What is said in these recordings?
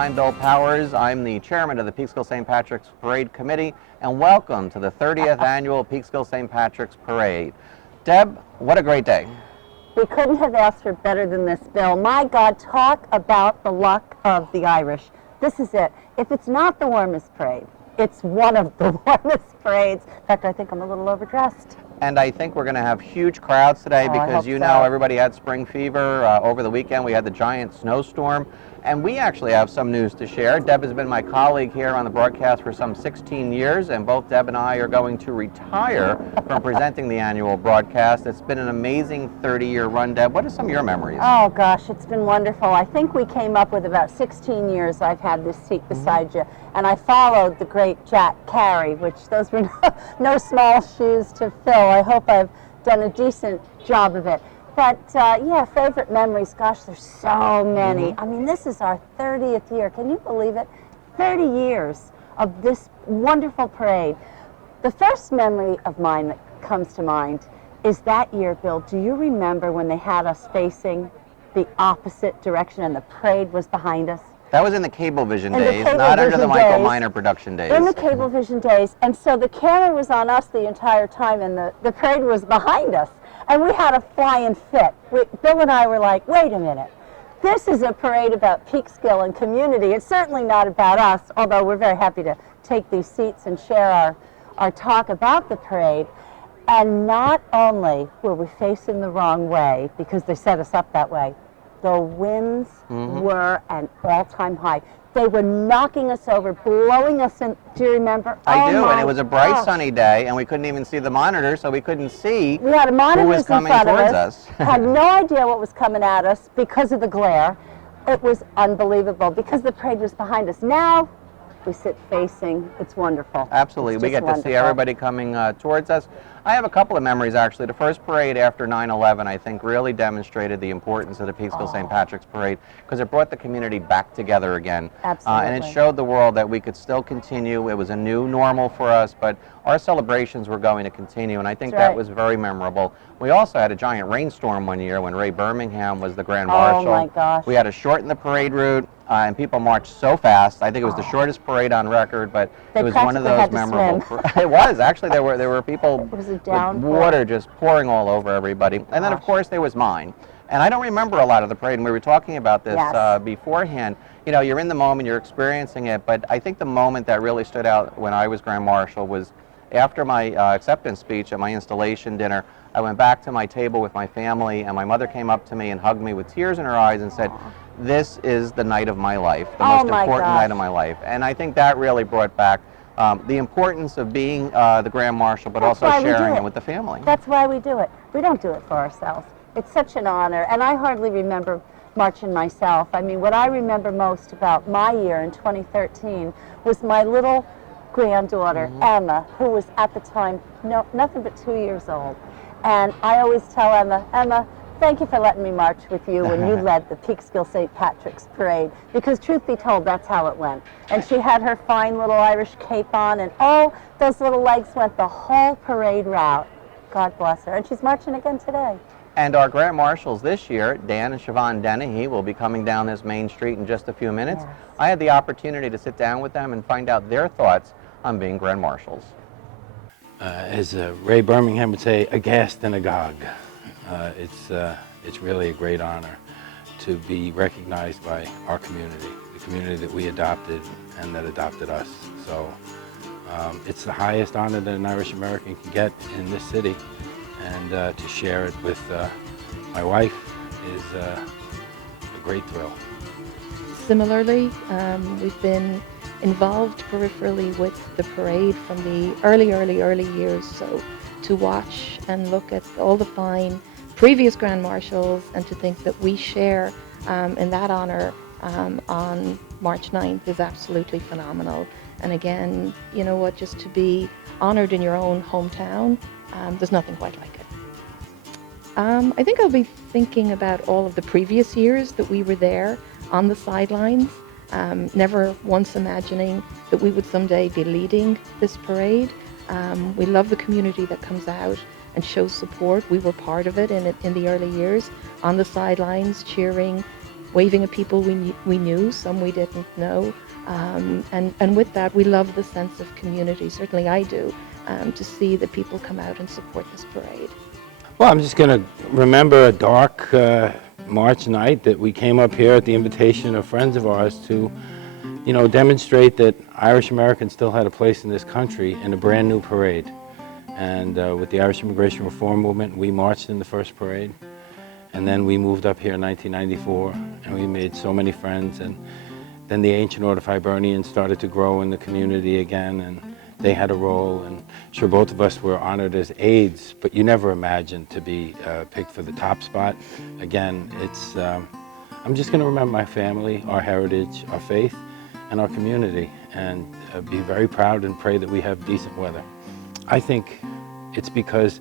I'm Bill Powers. I'm the chairman of the Peekskill St. Patrick's Parade Committee, and welcome to the 30th annual Peekskill St. Patrick's Parade. Deb, what a great day. We couldn't have asked for better than this, Bill. My God, talk about the luck of the Irish. This is it. If it's not the warmest parade, it's one of the warmest parades. In fact, I think I'm a little overdressed. And I think we're going to have huge crowds today because you know everybody had spring fever. Over the weekend we had the giant snowstorm. And we actually have some news to share. Deb has been my colleague here on the broadcast for some 16 years, and both Deb and I are going to retire from presenting the annual broadcast. It's been an amazing 30-year run, Deb. What are some of your memories? Oh, gosh, it's been wonderful. I think we came up with about 16 years I've had this seat beside you, and I followed the great Jack Carey, which those were no small shoes to fill. I hope I've done a decent job of it. But yeah, favorite memories, gosh, there's so many. I mean, this is our 30th year. Can you believe it? 30 years of this wonderful parade. The first memory of mine that comes to mind is that year, Bill. Do you remember when they had us facing the opposite direction and the parade was behind us? That was in the Cablevision days, not under the Michael Miner production days. In the Cablevision days, and so the camera was on us the entire time and the parade was behind us. And we had a flying fit. Bill and I were like, wait a minute, this is a parade about Peekskill and community. It's certainly not about us, although we're very happy to take these seats and share our talk about the parade. And not only were we facing the wrong way, because they set us up that way, the winds were an all-time high. They were knocking us over, blowing us in. Do you remember? I do, and it was a bright sunny day, and we couldn't even see the monitor, so we couldn't see we had who was coming towards us. Had no idea what was coming at us because of the glare. It was unbelievable because the parade was behind us. Now we sit facing. It's wonderful. Absolutely. We get to see everybody coming towards us. I have a couple of memories, actually. The first parade after 9/11, I think, really demonstrated the importance of the Peekskill St. Patrick's Parade because it brought the community back together again. Absolutely. And it showed the world that we could still continue. It was a new normal for us, but our celebrations were going to continue, and I think that was very memorable. We also had a giant rainstorm one year when Ray Birmingham was the Grand Marshal. Oh, my gosh. We had to shorten the parade route, and people marched so fast. I think it was the shortest parade on record, but it was one of those memorable. It was. Actually, there were people with water just pouring all over everybody. And then, of course, there was mine. And I don't remember a lot of the parade, and we were talking about this beforehand. You know, you're in the moment, you're experiencing it, but I think the moment that really stood out when I was Grand Marshal was after my acceptance speech at my installation dinner. I went back to my table with my family, and my mother came up to me and hugged me with tears in her eyes and said, "This is the night of my life, the most important night of my life." And I think that really brought back the importance of being the Grand Marshal, but also sharing it with the family. That's why we do it. We don't do it for ourselves. It's such an honor, and I hardly remember marching myself. I mean, what I remember most about my year in 2013 was my little granddaughter, Emma, who was at the time nothing but 2 years old. And I always tell Emma, thank you for letting me march with you when you led the Peekskill St. Patrick's Parade, because truth be told, that's how it went. And she had her fine little Irish cape on, and oh, those little legs went the whole parade route. God bless her. And she's marching again today. And our Grand Marshals this year, Dan and Siobhan Dennehy, will be coming down this main street in just a few minutes. Yes. I had the opportunity to sit down with them and find out their thoughts on being Grand Marshals. As Ray Birmingham would say, aghast and agog. It's really a great honor to be recognized by our community, the community that we adopted and that adopted us. So it's the highest honor that an Irish American can get in this city, and to share it with my wife is a great thrill. Similarly, we've been involved peripherally with the parade from the early years, so to watch and look at all the fine previous Grand Marshals and to think that we share in that honor on March 9th is absolutely phenomenal. And again, you know what, just to be honored in your own hometown, there's nothing quite like it. I think I'll be thinking about all of the previous years that we were there on the sidelines, never once imagining that we would someday be leading this parade. We love the community that comes out and shows support. We were part of it in the early years, on the sidelines, cheering, waving at people we knew, some we didn't know. And with that, we love the sense of community. Certainly I do, to see that people come out and support this parade. Well, I'm just going to remember a dark March night that we came up here at the invitation of friends of ours to, demonstrate that Irish Americans still had a place in this country in a brand new parade. And with the Irish Immigration Reform Movement, we marched in the first parade. And then we moved up here in 1994, and we made so many friends. And then the Ancient Order of Hibernians started to grow in the community again, and they had a role. And sure, both of us were honored as aides, but you never imagined to be picked for the top spot. Again, I'm just going to remember my family, our heritage, our faith, and our community, and be very proud and pray that we have decent weather. I think it's because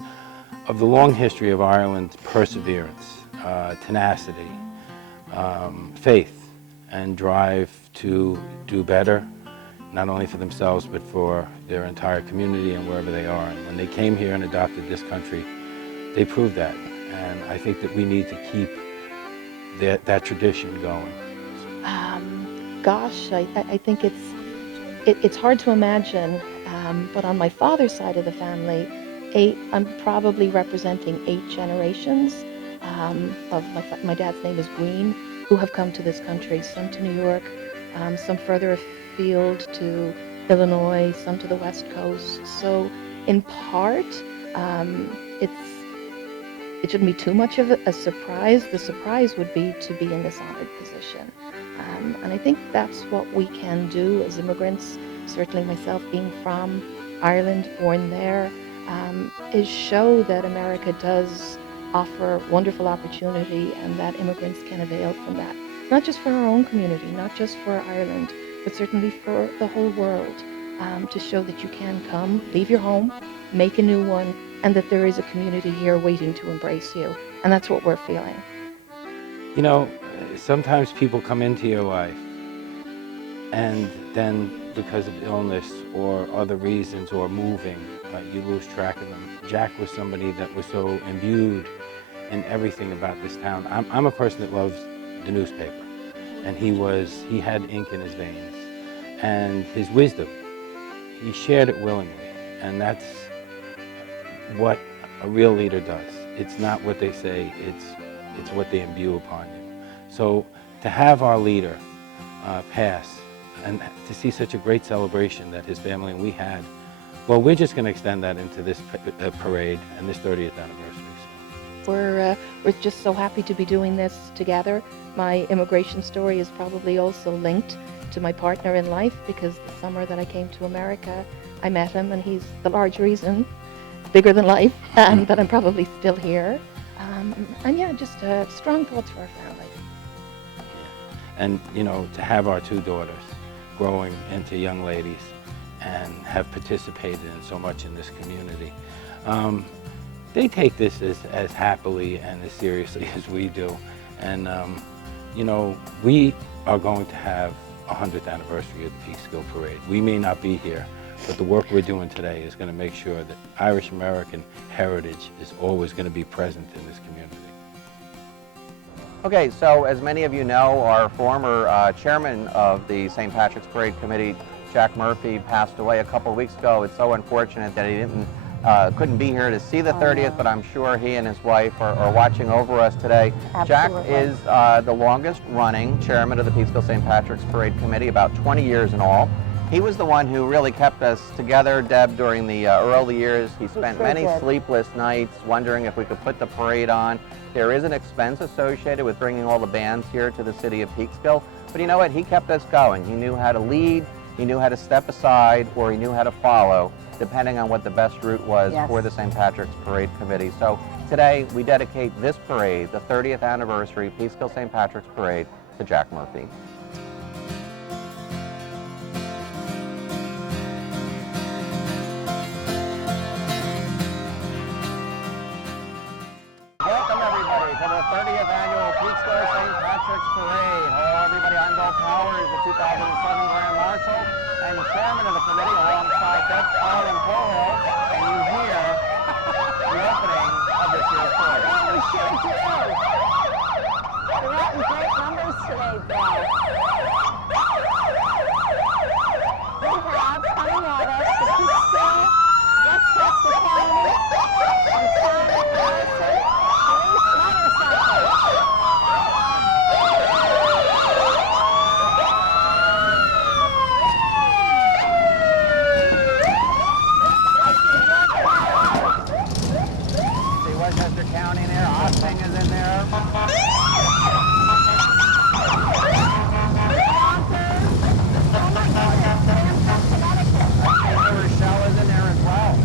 of the long history of Ireland's perseverance, tenacity, faith, and drive to do better, not only for themselves, but for their entire community and wherever they are. And when they came here and adopted this country, they proved that. And I think that we need to keep that tradition going. Gosh, I think it's hard to imagine, but on my father's side of the family, I'm probably representing 8 generations of my dad's name is Green, who have come to this country, some to New York, some further afield to Illinois, some to the West Coast. So in part, it shouldn't be too much of a surprise. The surprise would be to be in this honored position. And I think that's what we can do as immigrants, certainly myself being from Ireland, born there, is show that America does offer wonderful opportunity and that immigrants can avail from that. Not just for our own community, not just for Ireland, but certainly for the whole world, to show that you can come, leave your home, make a new one, and that there is a community here waiting to embrace you. And that's what we're feeling. Sometimes people come into your life, and then because of illness or other reasons or moving, you lose track of them. Jack was somebody that was so imbued in everything about this town. I'm a person that loves the newspaper, and he had ink in his veins, and his wisdom, he shared it willingly, and that's what a real leader does. It's not what they say, it's what they imbue upon you. So to have our leader pass, and to see such a great celebration that his family and we had, well, we're just going to extend that into this parade and this 30th anniversary. So. We're just so happy to be doing this together. My immigration story is probably also linked to my partner in life, because the summer that I came to America, I met him, and he's the large reason, bigger than life, that I'm probably still here. And yeah, just strong thoughts for our family. And to have our 2 daughters growing into young ladies and have participated in so much in this community, they take this as happily and as seriously as we do. And we are going to have a 100th anniversary of the Peekskill Parade. We may not be here, but the work we're doing today is going to make sure that Irish American heritage is always going to be present in this community. Okay, so as many of you know, our former chairman of the St. Patrick's Parade Committee, Jack Murphy, passed away a couple of weeks ago. It's so unfortunate that he couldn't be here to see the 30th, but I'm sure he and his wife are watching over us today. Absolutely. Jack is the longest running chairman of the Peekskill St. Patrick's Parade Committee, about 20 years in all. He was the one who really kept us together, Deb, during the early years. He spent many sleepless nights wondering if we could put the parade on. There is an expense associated with bringing all the bands here to the city of Peekskill, but you know what? He kept us going. He knew how to lead, he knew how to step aside, or he knew how to follow, depending on what the best route was for the St. Patrick's Parade Committee. So today we dedicate this parade, the 30th anniversary Peekskill St. Patrick's Parade, to Jack Murphy. Welcome everybody to the 30th annual Peekskill St. Patrick's Parade. Hello everybody, I'm Bill Powers, the 2007 Grand Marshal and chairman of the committee alongside Beth, Paul, and Polo, and you hear the opening of this year's parade. Oh, we sure do. We're out in great numbers County in there. Osping is in there. Rochelle is in there as well.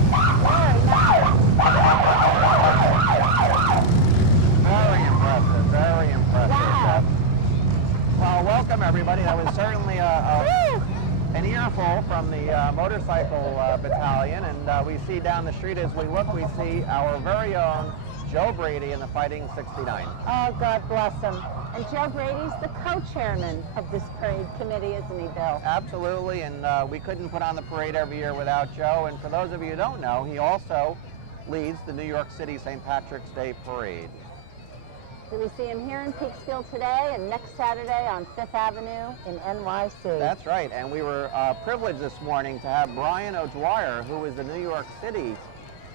Very impressive, very impressive. Wow. Well, welcome everybody. That was certainly an earful from the motorcycle battalion, and we see down the street as we look, we see our very own Joe Brady in the Fighting 69. Oh, God bless him. And Joe Brady's the co-chairman of this parade committee, isn't he, Bill? Absolutely, and we couldn't put on the parade every year without Joe, and for those of you who don't know, he also leads the New York City St. Patrick's Day Parade. Do we see him here in Peekskill today and next Saturday on 5th Avenue in NYC? That's right, and we were privileged this morning to have Brian O'Dwyer, who is the New York City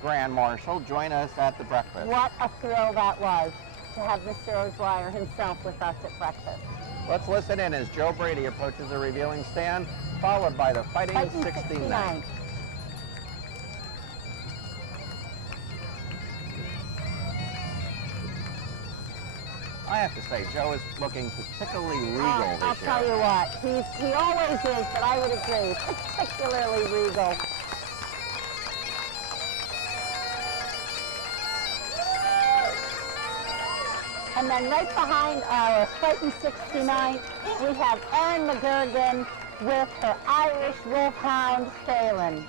Grand Marshal, join us at the breakfast. What a thrill that was to have Mr. O'Dwyer himself with us at breakfast. Let's listen in as Joe Brady approaches the reviewing stand, followed by the Fighting 69. I have to say, Joe is looking particularly regal this year. I'll tell you what, he always is, but I would agree, particularly regal. And then right behind our Fighting 69, we have Erin McGurgan with her Irish Wolfhound, Phelan.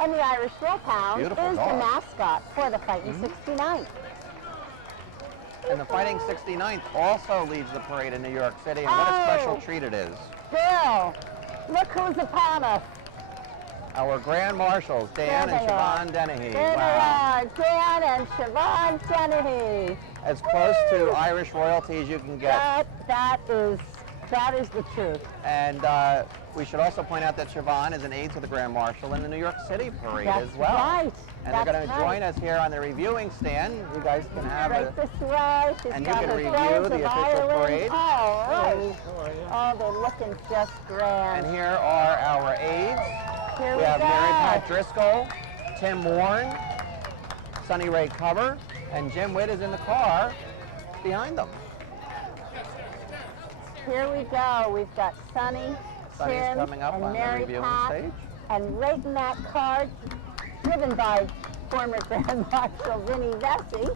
And the Irish Wolfhound Beautiful is dog. the mascot for the Fighting 69. And the Fighting 69th also leads the parade in New York City, and what a special treat it is. Bill, look who's upon us. Our Grand Marshals, Dan and Siobhan Dennehy. There they are, Dan and Siobhan Dennehy. As close to Irish royalty as you can get. That is the truth. And we should also point out that Siobhan is an aide to the Grand Marshal in the New York City parade as well. Right. And they're going to join us here on the reviewing stand. You guys can have right this way. She's and you got can her review flags the of official Ireland. parade. Oh, right. Oh, they're looking just grand. And here are our aides. Here We have go. Mary Pat Driscoll, Tim Warren, Sunny Ray Cover, and Jim Witt is in the car behind them. Here we go. We've got Sunny, Sunny's Tim, coming up and on Mary the reviewing Pat. stage. And right in that car, driven by former Grand Marshal Vinnie Vesey,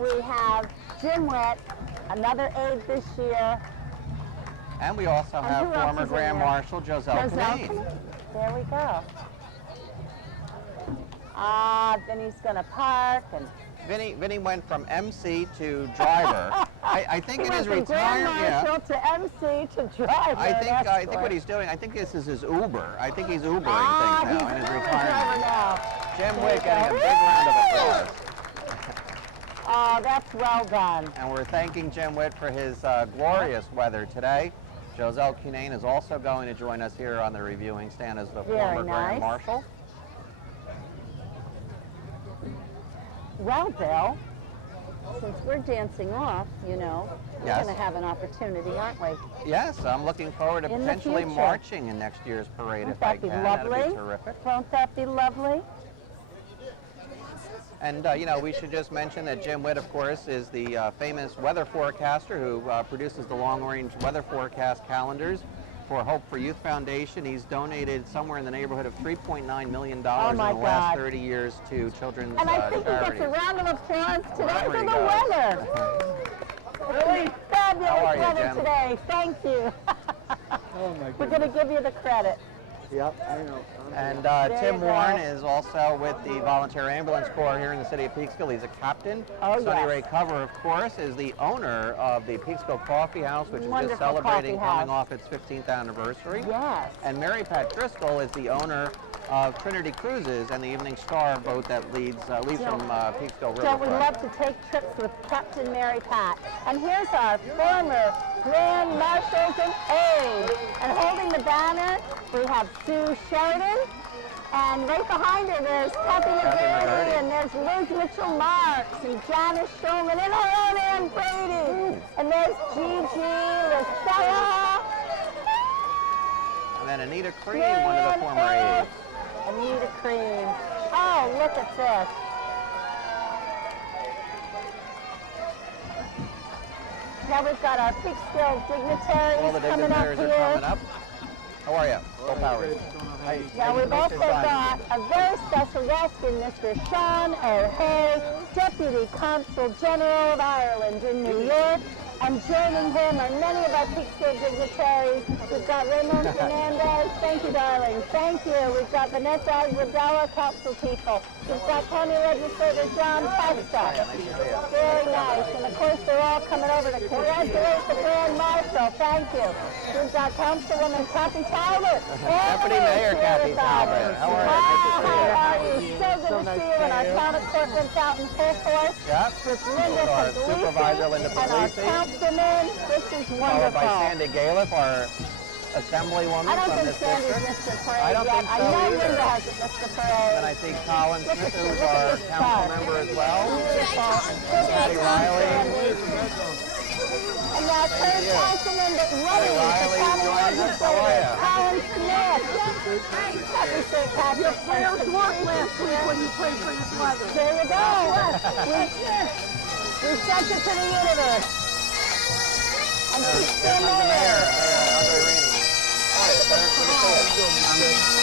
we have Jim Witt, another aide this year. And we also have who else former is in Grand there? Marshal Joselle Canane. There we go. Vinny's gonna park and Vinny went from MC to driver. I think in his Grand retirement, Marshal to MC to driver. I think what he's doing, I think this is his Uber. I think he's Ubering things now in his retirement. Now. Jim Witt getting a big round of applause. Oh, that's well done. And we're thanking Jim Witt for his glorious weather today. Joselle Canane is also going to join us here on the reviewing stand as the former Grand Marshal. Well, Bill, since we're dancing off, you know, we're Yes. going to have an opportunity, aren't we? Yes, I'm looking forward to In the potentially future. marching in next year's parade Won't if I that be can. lovely? That'd be terrific. Won't that be lovely? And, you know, we should just mention that Jim Witt, of course, is the famous weather forecaster who produces the long-range weather forecast calendars for Hope for Youth Foundation. He's donated somewhere in the neighborhood of $3.9 million in the last 30 years to children's And I think charities. he gets a round of applause today for he the goes. weather. Really fabulous How are you, weather Jim? today. Thank you. Oh my We're going to give you the credit. Yep, I know. And There Tim you go. Warren is also with the Volunteer Ambulance Corps here in the city of Peekskill. He's a captain. Oh, Sunny yes. Ray Cover, of course, is the owner of the Peekskill Coffee House, which is Wonderful just celebrating coffee house. coming off its 15th anniversary. Yes. And Mary Pat Driscoll is the owner of Trinity Cruises and the Evening Star boat that leads from Peekskill Riverfront. So we love to take trips with Captain Mary Pat. And here's our former Grand Marshals and aides. And holding the banner, we have Sue Sheridan. And right behind her, there's Kathy McGrady, and there's Liz Mitchell-Marks, and Janice Shulman, and our own Ann Brady. And there's Gigi Lucella. And then Anita Crean, one of the former aides. Anita Crean. Oh, look at this. Now we've got our Peekskill dignitaries All the coming up dignitaries are here. coming up. How are you? Full powers. Now we've also got a very special guest in Mr. Sean O'Hay, Deputy Consul General of Ireland in New York. And joining him are many of our Peekskill dignitaries. We've got Raymond Fernandez. Thank you, darling. Thank you. We've got Vanessa Aguadella, council people. We've got County Legislator John Testa. Very nice. And of course, they're all coming over to congratulate the Grand Marshal. Thank you. We've got Councilwoman Kathy Talbot. Deputy Mayor Kathy Talbot. How are you? How are you? So good to see you. And our town appointments out in full force. Yep. With Linda Our Supervisor, Linda and our Puglisi. councilman. This is Followed by wonderful. Sandy Galiff, our Assemblywoman I don't from think this Sandy's district. missed the parade I don't yet. think so I know either. Linda hasn't missed the parade. And I see Colin Look at Smith, this, who's look at our this council star. member as well. Beautiful. Patty Riley. And now third you. councilman that's running for Riley county joining us. How are legislator, ya? Colin Smith. Happy St. Patrick's Day. Players worked last week when you played for this weather. There you go. We sent it to the universe. And she's still there. Andre Rainey. Hi, sir. Good to see you.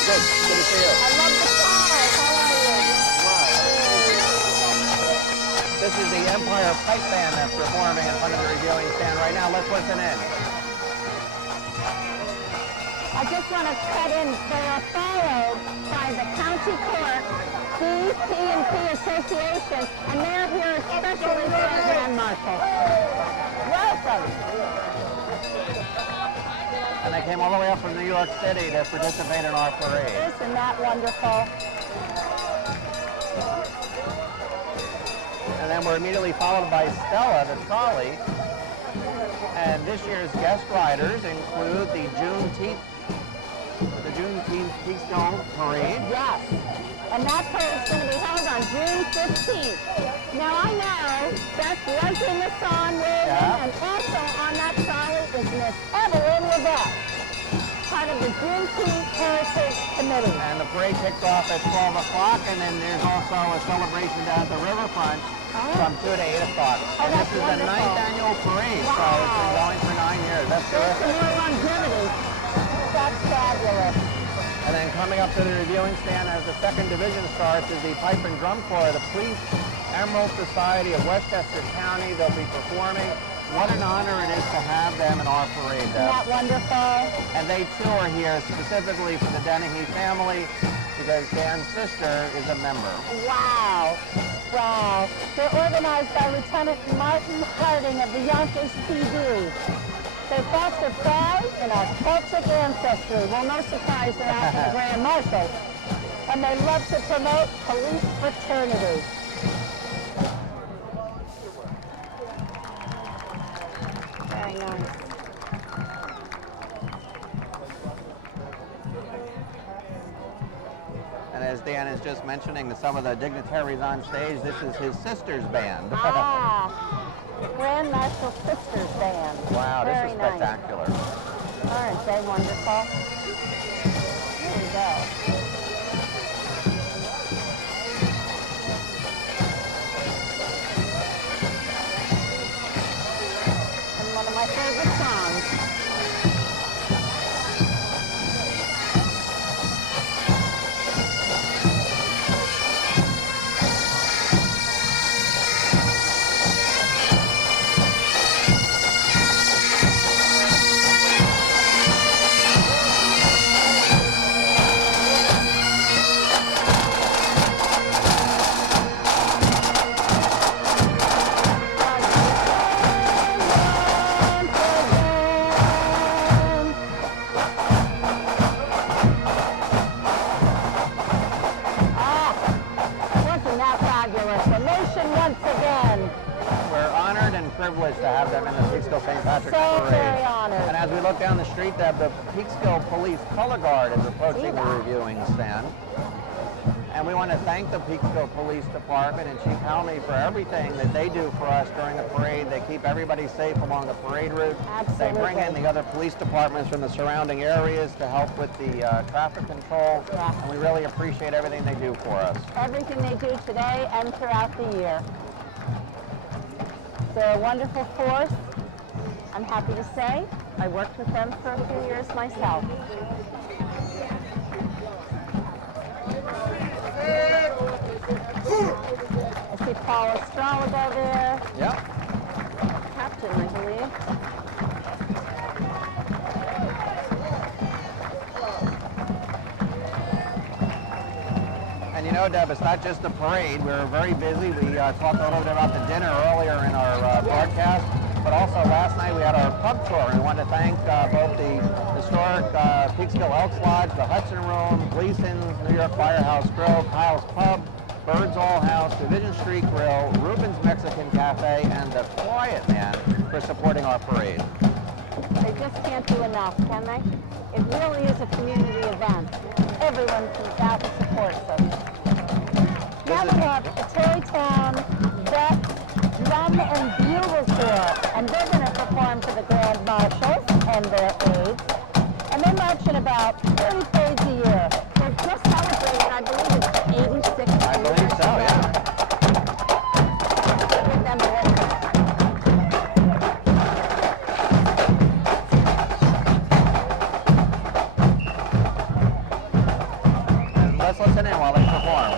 Good. Good to see you. I love the stars. How are you? This is the Empire Pipe Band that's performing in front of the reviewing stand right now. Let's listen in. I just want to cut in. They are followed by the County Court, P&P Association, and they're here especially for the Grand Marshal. Welcome. And they came all the way up from New York City to participate in our parade. Isn't that wonderful? And then we're immediately followed by Stella, the trolley. And this year's guest riders include the Juneteenth Peekskill Parade. Yes. And that parade is going to be held on June 15th. Now I know that's Leslie Masson waving, and also on that trolley is Miss Evelyn Levesque, part of the Juneteenth Heritage Committee. And the parade kicks off at 12 o'clock, and then there's also a celebration down at the riverfront from 2 to 8 o'clock. Oh, And that's this is the wonderful. 9th annual parade, so it's been going for 9 years. That's There's some terrific. more longevity. That's fabulous. And then coming up to the reviewing stand as the second division starts is the Pipe and Drum Corps, the Police Emerald Society of Westchester County. They'll be performing. What an honor it is to have them in our parade. Isn't that wonderful? And they too are here specifically for the Dennehy family because Dan's sister is a member. Wow. Wow. They're organized by Lieutenant Martin Harding of the Yonkers PD. They foster pride in our Celtic ancestry. Well, no surprise they're after the Grand Marshal. And they love to promote police fraternity. Very nice. And as Dan is just mentioning some of the dignitaries on stage, this is his sister's band. Ah, Grand Marshal Sisters Band. Wow, this Very is nice. spectacular. Aren't they wonderful? Here we go. And one of my favorite songs. Privileged to have them in the Peekskill St. Patrick's So Parade. very honored. And as we look down the street, the Peekskill Police Color Guard is approaching the reviewing stand. And we want to thank the Peekskill Police Department and Chief Helmy for everything that they do for us during the parade. They keep everybody safe along the parade route. Absolutely. They bring in the other police departments from the surrounding areas to help with the traffic control. Yeah. And we really appreciate everything they do for us. Everything they do today and throughout the year. They're a wonderful force. I'm happy to say I worked with them for a few years myself. I see Paul Estrada there. Yep. Captain, I believe. And you know, Deb, it's not just the parade. We're very busy. We talked a little bit about the dinner earlier in our broadcast, but also last night we had our pub tour. And we want to thank both the historic Peekskill Elks Lodge, the Hudson Room, Gleason's, New York Firehouse Grill, Kyle's Pub, Bird's All House, Division Street Grill, Ruben's Mexican Cafe, and the Quiet Man for supporting our parade. They just can't do enough, can they? It really is a community event. Everyone comes out and supports us. Now we have the Terrytown Vet Drum and Bugle Corps, and they're going to perform for the Grand Marshals and their aides. And they march in about 30 parades a year. They're just celebrating, I believe it's 86 years. I believe so, yeah. Give them a lift. And let's listen in while they perform.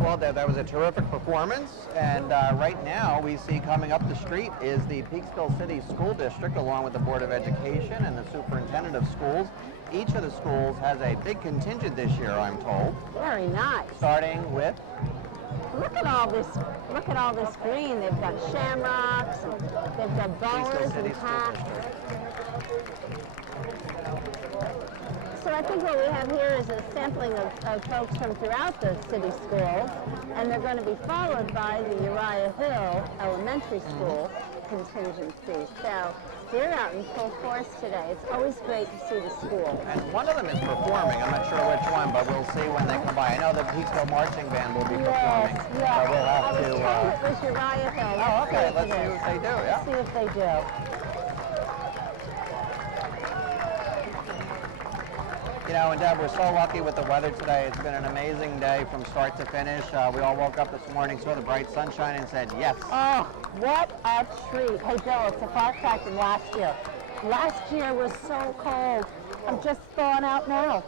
Well, that was a terrific performance, and right now we see coming up the street is the Peekskill City School District along with the Board of Education and the Superintendent of Schools. Each of the schools has a big contingent this year, I'm told. Very nice. Starting with? Look at all this green. They've got shamrocks, and they've got boas Peekskill and City School hats. District. So I think what we have here is a sampling of folks from throughout the city schools, and they're going to be followed by the Uriah Hill Elementary School contingency. So They're out in full force today. It's always great to see the school. And one of them is performing. I'm not sure which one, but we'll see when they come by. I know the Peekskill marching band will be performing, Yes, so we'll have I was to. told it was Uriah Hill. Oh, okay. Let's it see is. what they do. Yeah. Let's see if they do. You know, and Deb, we're so lucky with the weather today. It's been an amazing day from start to finish. We all woke up this morning, saw the bright sunshine, and said yes. Oh, what a treat. Hey, Bill, it's a far cry from last year. Last year was so cold. I'm just thawing out now.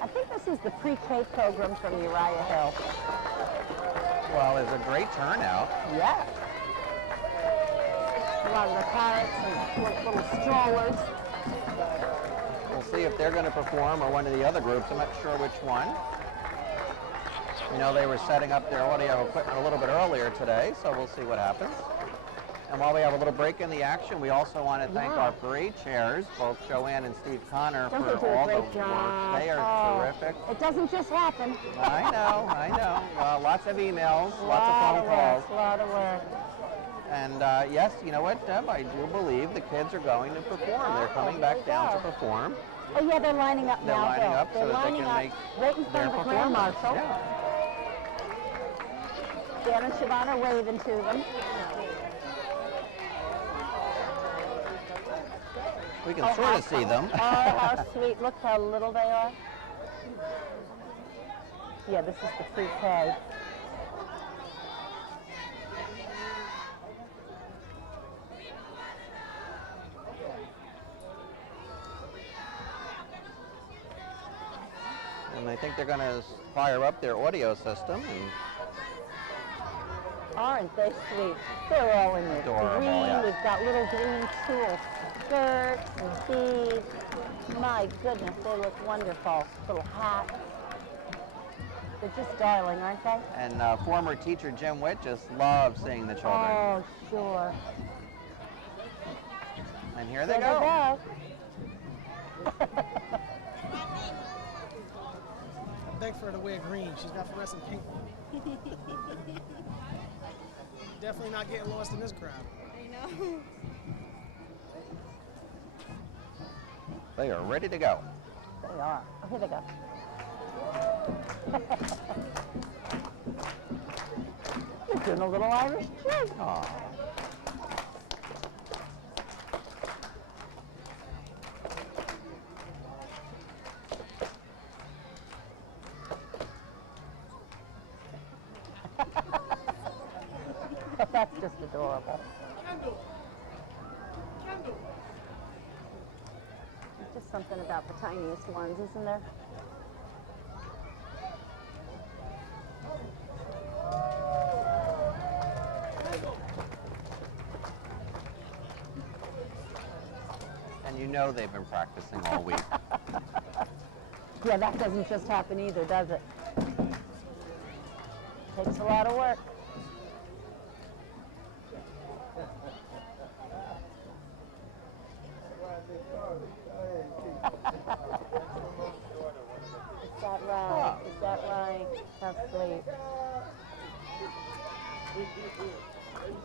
I think this is the pre-K program from Uriah Hill. Well, it's a great turnout. Yes. A lot of the parrots and little strollers. We'll see if they're going to perform or one of the other groups. I'm not sure which one. You know, they were setting up their audio equipment a little bit earlier today, so we'll see what happens. And while we have a little break in the action, we also want to thank our parade chairs, both Joanne and Steve Connor, Don't for they do all a the great job? work. They are terrific. It doesn't just happen. I know. Lots of emails, lots of phone calls. A lot of work. And yes, you know what, Deb? I do believe the kids are going to perform. They're coming back down to perform. Oh yeah, they're lining up They're now. lining Bill. up so They're that they lining can up make right in their front of the Grand performance. Marshal. Yeah. Dan and Siobhan are waving to them. We can sort of see them. Oh, how sweet. Look how little they are. Yeah, this is the pre-K. And I think they're going to fire up their audio system. And Aren't they sweet? They're all in the Adorable, green. yeah. We've got little green tulle skirts and beads. My goodness, they look wonderful. Little hats. They're just darling, aren't they? And former teacher Jim Witt just loves seeing the children. Oh, sure. And here they There go. I begged for her to wear green. She's got fluorescent pink. Definitely not getting lost in this crowd. I know. They are ready to go. They are. Oh, here they go. They're doing a little Irish jig. Aw. That's just adorable. There's just something about the tiniest ones, isn't there? And you know they've been practicing all week. Yeah, that doesn't just happen either, does it? Takes a lot of work. Is that right? Is that right? How sweet.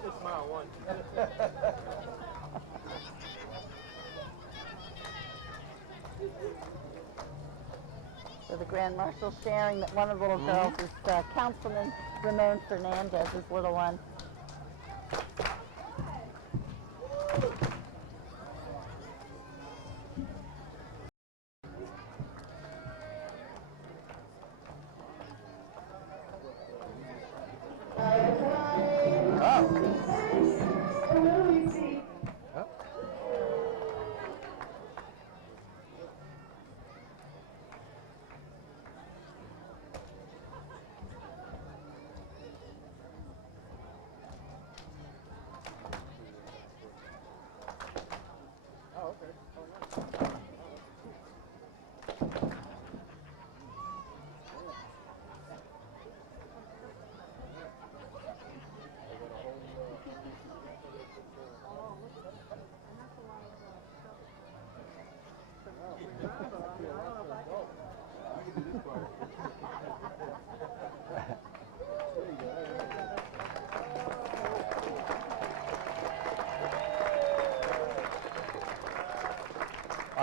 Just smile once. So the Grand Marshal sharing that one of the little girls is Councilman Ramon Fernandez's little one.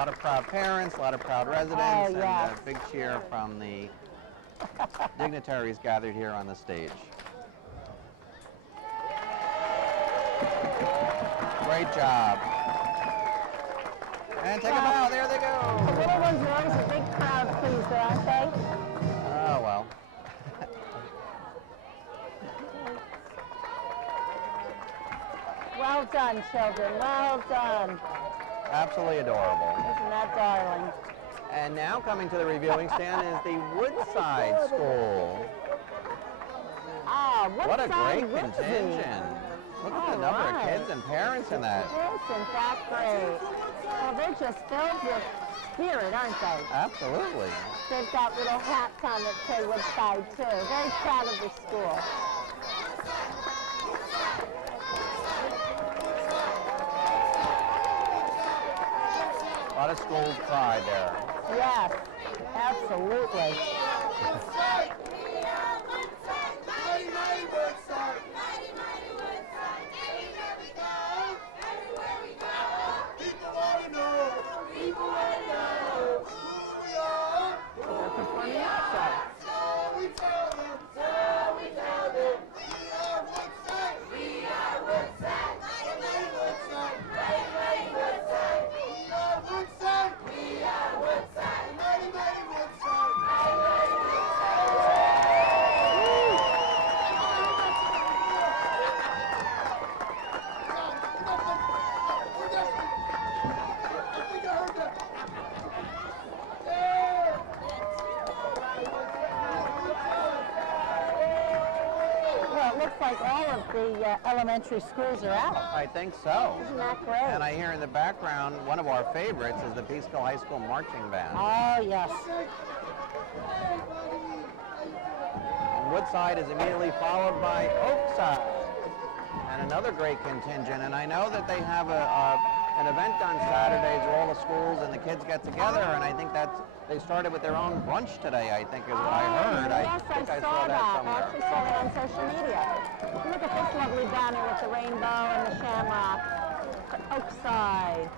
lot of proud parents, a lot of proud residents, Oh, and yes. a big cheer from the dignitaries gathered here on the stage. Great job. And take them out. There they The go. little ones are always a big crowd pleaser, aren't they? Oh, well. Well done, children. Well done. Absolutely adorable. Isn't that darling? And now coming to the reviewing stand is the Woodside School. Ah, What a great Woodside Woodsy. contingent. Look at the All number of right. kids and parents in that. Isn't that great? Well, they're just filled with spirit, aren't they? Absolutely. They've got little hats on that say Woodside, too. Very proud of the school. A lot of school pride there. Yes, absolutely. They're performing outside. Well, it looks like all of the elementary schools are out. I think so. Isn't that great? And I hear in the background, one of our favorites is the Peekskill High School Marching Band. Oh, yes. Woodside is immediately followed by Oakside. And another great contingent. And I know that they have an event on Saturdays where all the schools and the kids get together. And I think they started with their own brunch today, I think is what I heard. Yes, I think I saw saw that I somewhere. actually saw that on social media. Look at this lovely banner with the rainbow and the shamrock. Oakside.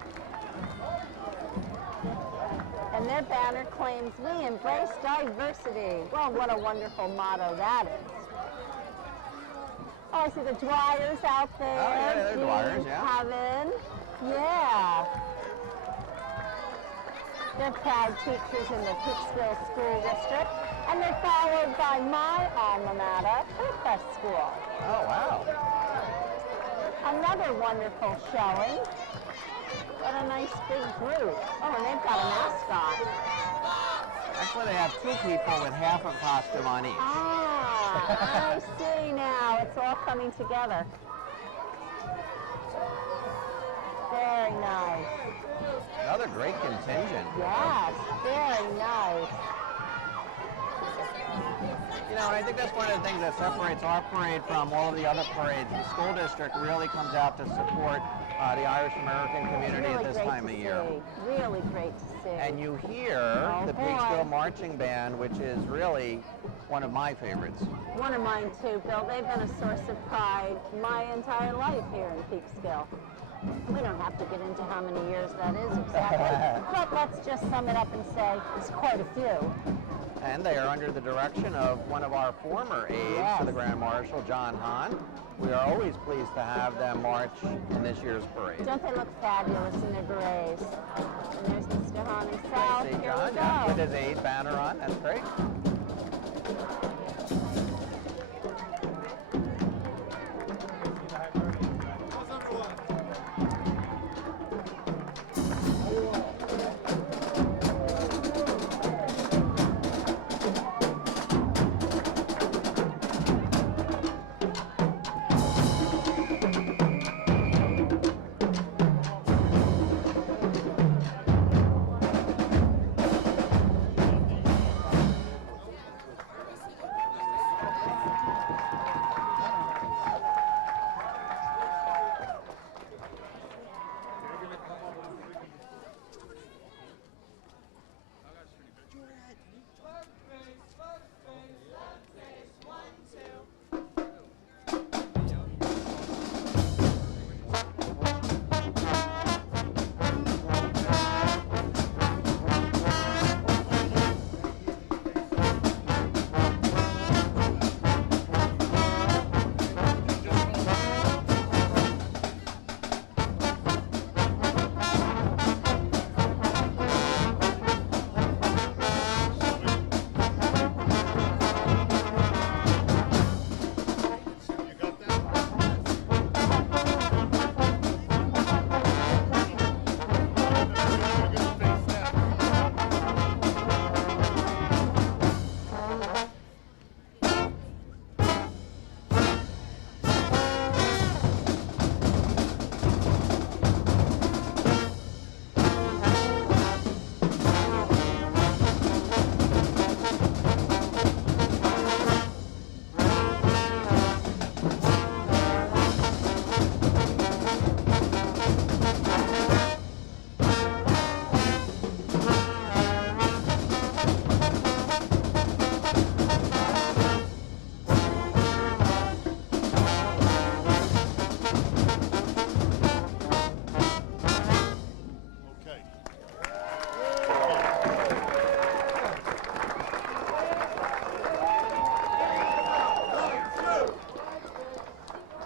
And their banner claims, "We embrace diversity." Well, what a wonderful motto that is. Oh, I see the Dwyers out there. Oh, yeah, they're Jean, Dwyers, yeah. Kevin. Yeah. They're proud teachers in the Peekskill School District. And they're followed by my alma mater, Hillcrest School. Oh, wow. Another wonderful showing. What a nice big group. Oh, and they've got a mascot. Actually, they have two people with half a costume on each. Ah, I see now. It's all coming together. Very nice. Another great contingent. Yes, very nice. You know, and I think that's one of the things that separates our parade from all of the other parades. The school district really comes out to support the Irish American community Really at this great time to of year. see. Really great to see. And you hear Oh, the boy. Peekskill Marching Band, which is really one of my favorites. One of mine too, Bill. They've been a source of pride my entire life here in Peekskill. We don't have to get into how many years that is exactly, but let's just sum it up and say it's quite a few. And they are under the direction of one of our former aides to the Grand Marshal, John Hahn. We are always pleased to have them march in this year's parade. Don't they look fabulous in their berets? And there's Mr. Hahn himself. See Here John, we yeah, with go. his aide banner on. That's great.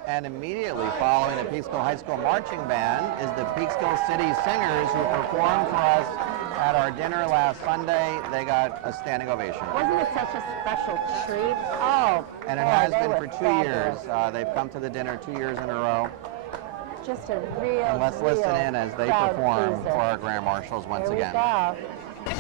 And immediately following the Peekskill High School Marching Band is the Peekskill City Singers, who performed for us at our dinner last Sunday. They got a standing ovation. Wasn't it such a special treat? Oh, and it boy, has they been were for 2 fabulous. years. They've come to the dinner 2 years in a row. Just a real, And let's listen in as they crowd perform pleaser. for our Grand Marshals once Here again. we go.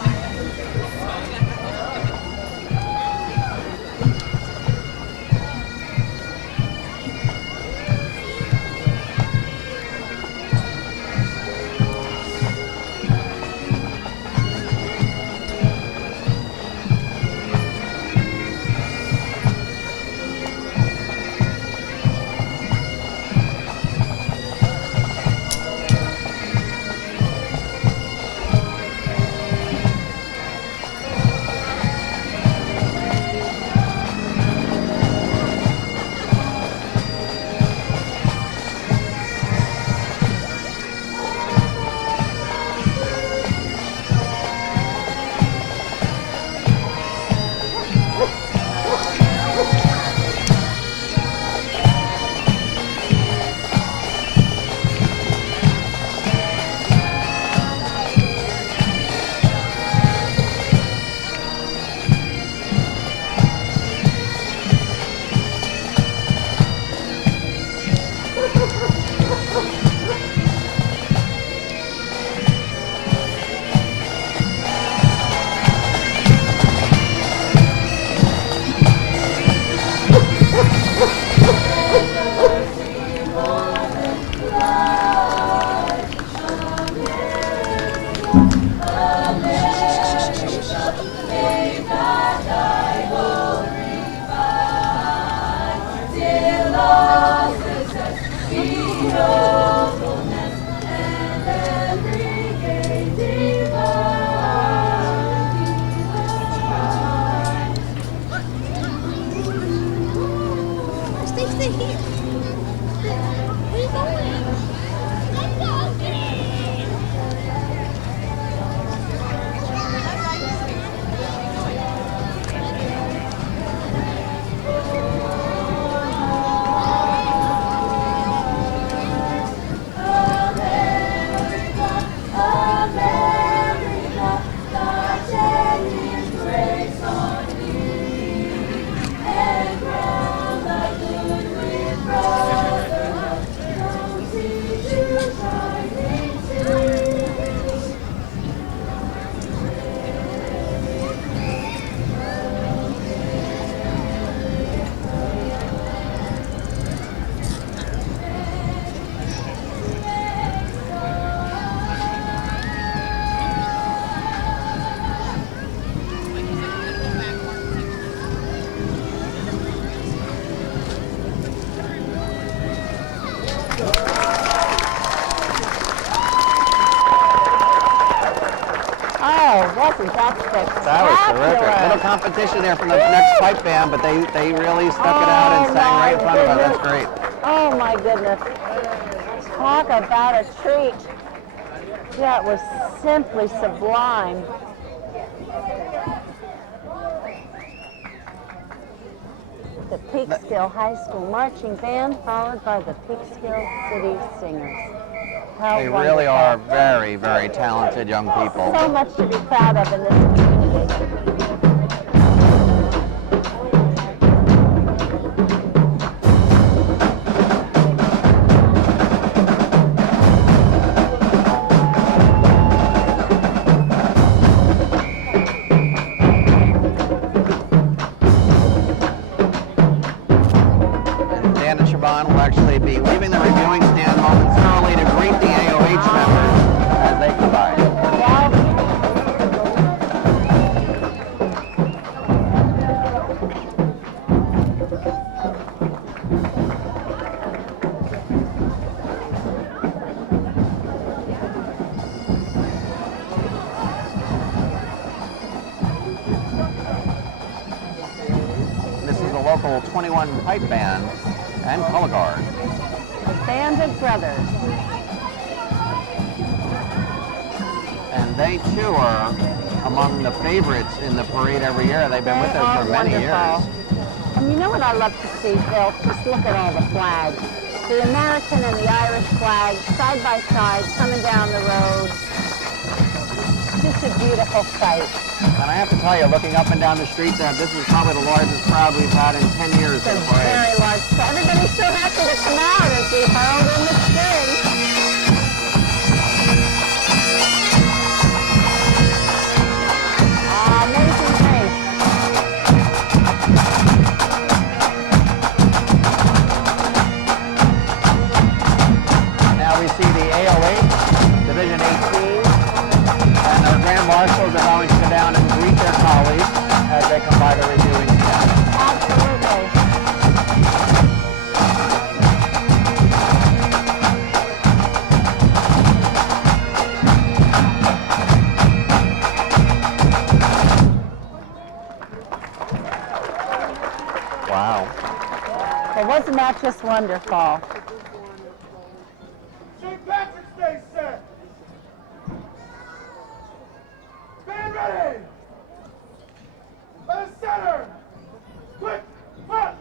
Stay here. Where are you going? Let's go. Wasn't that spectacular? That was terrific. Little competition there from the next pipe band, but they really stuck it out and sang right in front of us. That's great. Oh my goodness. Talk about a treat. That was simply sublime. The Peekskill High School Marching Band, followed by the Peekskill City Singers. How They wonderful. really are very, very talented young people. So much to be proud of in this community. Dan and Siobhan will actually be leaving the reviewing stand momentarily to greet the AOH members as they come by. This is the local 21 pipe band and color guard. The Band of Brothers. And they too are among the favorites in the parade every year. They've been with us for many years. And you know what I love to see, Bill? Just look at all the flags. The American and the Irish flag, side by side, coming down the road. Just a beautiful sight. And I have to tell you, looking up and down the street there, this is probably the largest crowd we've had in 10 years It's in a the parade. very large crowd. Everybody's so happy to come out as we herald in the spring. Amazing grace. Now we see the AOH, Division 18, and our Grand Marshals are going to go down and greet their colleagues as they come by the reviewing staff. Absolutely. Wow. Well, wasn't that just wonderful? St. Patrick's Day set. Stand ready. By the center. Quick, front.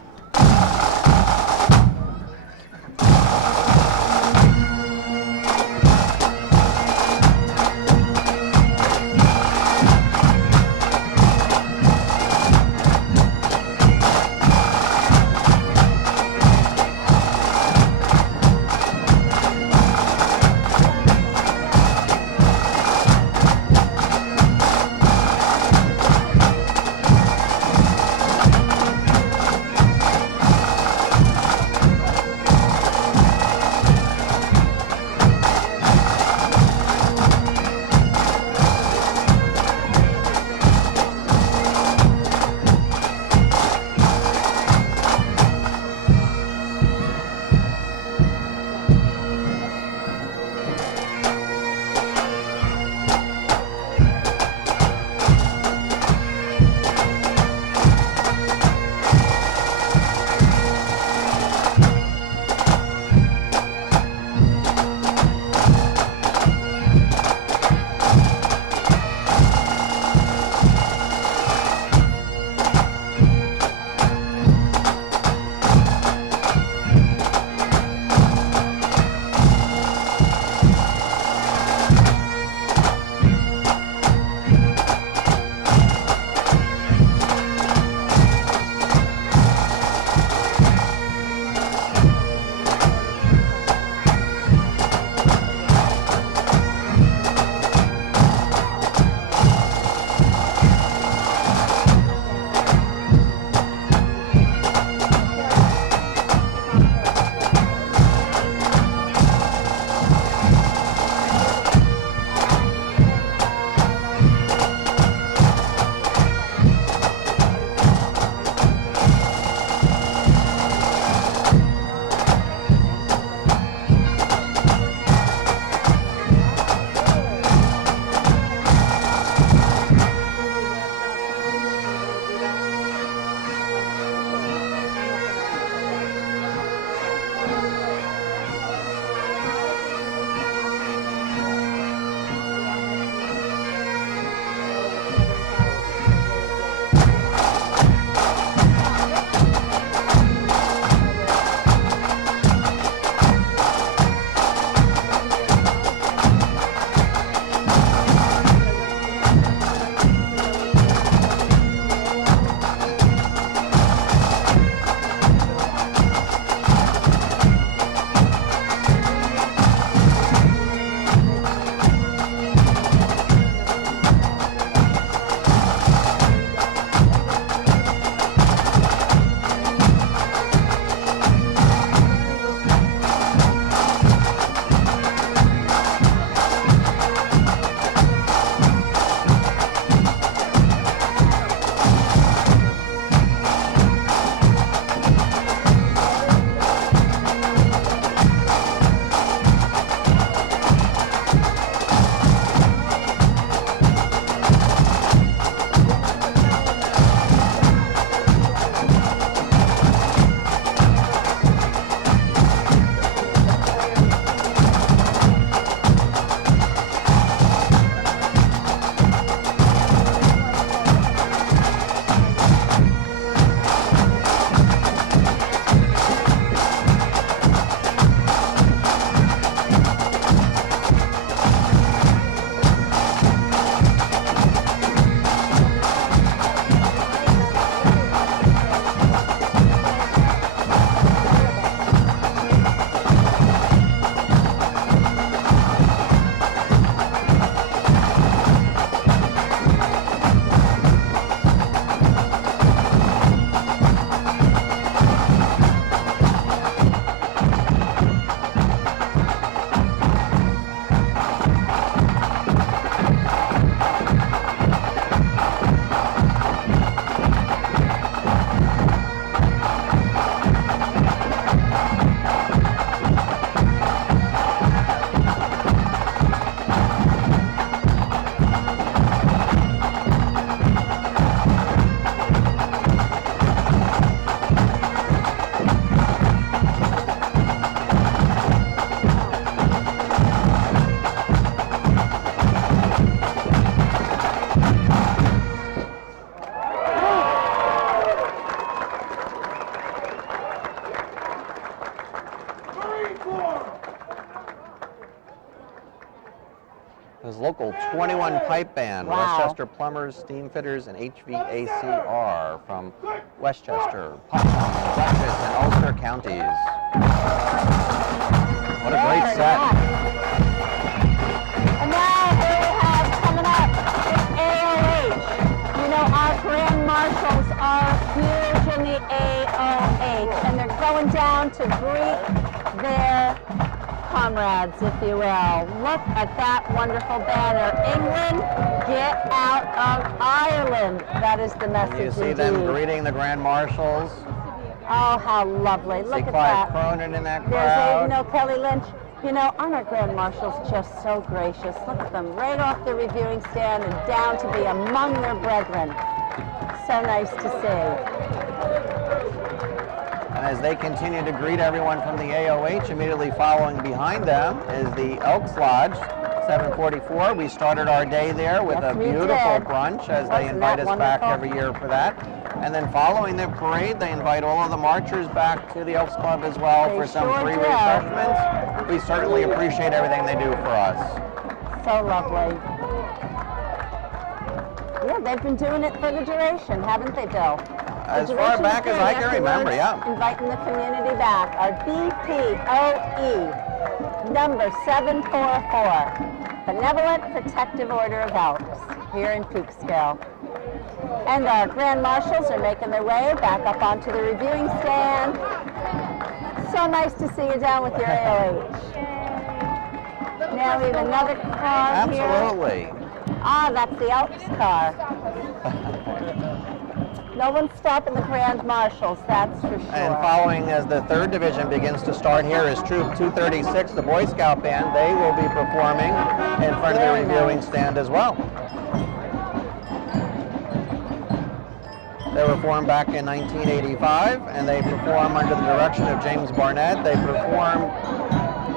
His local 21 pipe band, Wow. Westchester Plumbers, Steam Fitters, and HVACR from Westchester, Putnam, Dutchess, and Ulster counties. What a great set. And now here we have coming up AOH. You know, our Grand Marshals are huge in the AOH, and they're going down to greet their comrades, if you will. Look at that wonderful banner. England, get out of Ireland. That is the message. You see them indeed. greeting the Grand Marshals. Oh, how lovely. See Look at Clive that. Cronin in that There's crowd. Aidan O'Kelly Lynch. You know, our Grand Marshals just so gracious. Look at them, right off the reviewing stand and down to be among their brethren. So nice to see. And as they continue to greet everyone from the AOH, immediately following behind them is the Elks Lodge, 744. We started our day there with Yes, a we beautiful did. brunch, as they Wasn't invite that us back wonderful? every year for that. And then following the parade, they invite all of the marchers back to the Elks Club as well They for some sure free do. refreshments. We certainly appreciate everything they do for us. So lovely. Yeah, they've been doing it for the duration, haven't they, Bill? As far back as I can remember, yeah. Inviting the community back. Our BPOE, number 744, Benevolent Protective Order of Elks, here in Peekskill. And our Grand Marshals are making their way back up onto the reviewing stand. So nice to see you down with your AOH. Now we have another car here. Absolutely. Ah, that's the Elks car. No one's stopping the Grand Marshals, that's for sure. And following as the 3rd Division begins to start here is Troop 236, the Boy Scout Band. They will be performing in front of the Very reviewing nice. stand as well. They were formed back in 1985, and they perform under the direction of James Barnett. They perform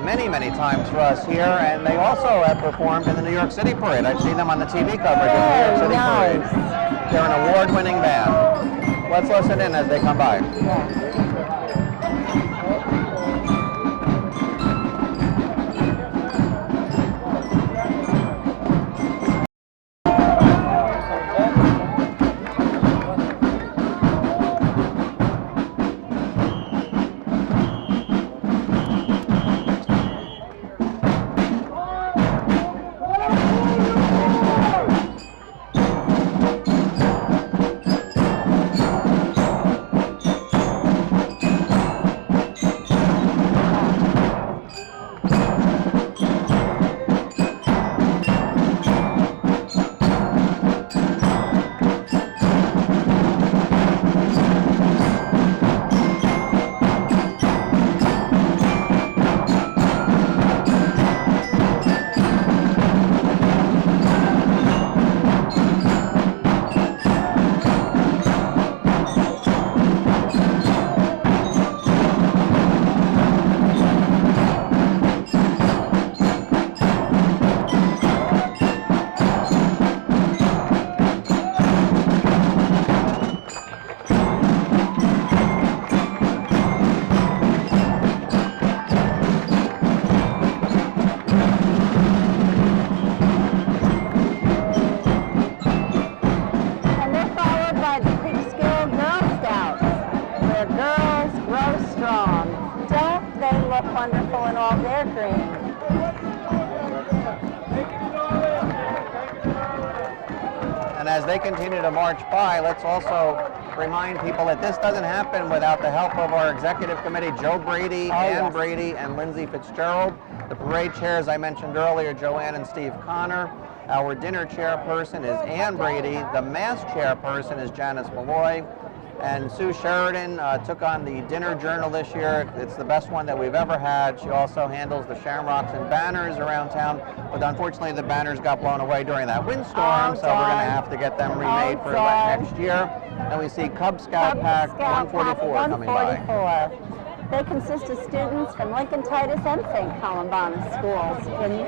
many, many times for us here, and they also have performed in the New York City Parade. I've seen them on the TV coverage of the New York City Very Parade. They're an award-winning band. Let's listen in as they come by. And they're followed by the Peekskill Girl Scouts, where girls grow strong. Don't they look wonderful in all their green? And as they continue to march by, let's also remind people that this doesn't happen without the help of our executive committee, Joe Brady, Ann yes. Brady, and Lindsay Fitzgerald. The parade chairs I mentioned earlier, Joanne and Steve Connor. Our dinner chairperson is Ann Brady. The mass chairperson is Janice Malloy. And Sue Sheridan took on the dinner journal this year. It's the best one that we've ever had. She also handles the shamrocks and banners around town, but unfortunately the banners got blown away during that windstorm, so we're going to have to get them remade for next year. And we see Cub Scout Pack 144 coming by. 144. They consist of students from Lincoln Titus and St. Columbanus schools in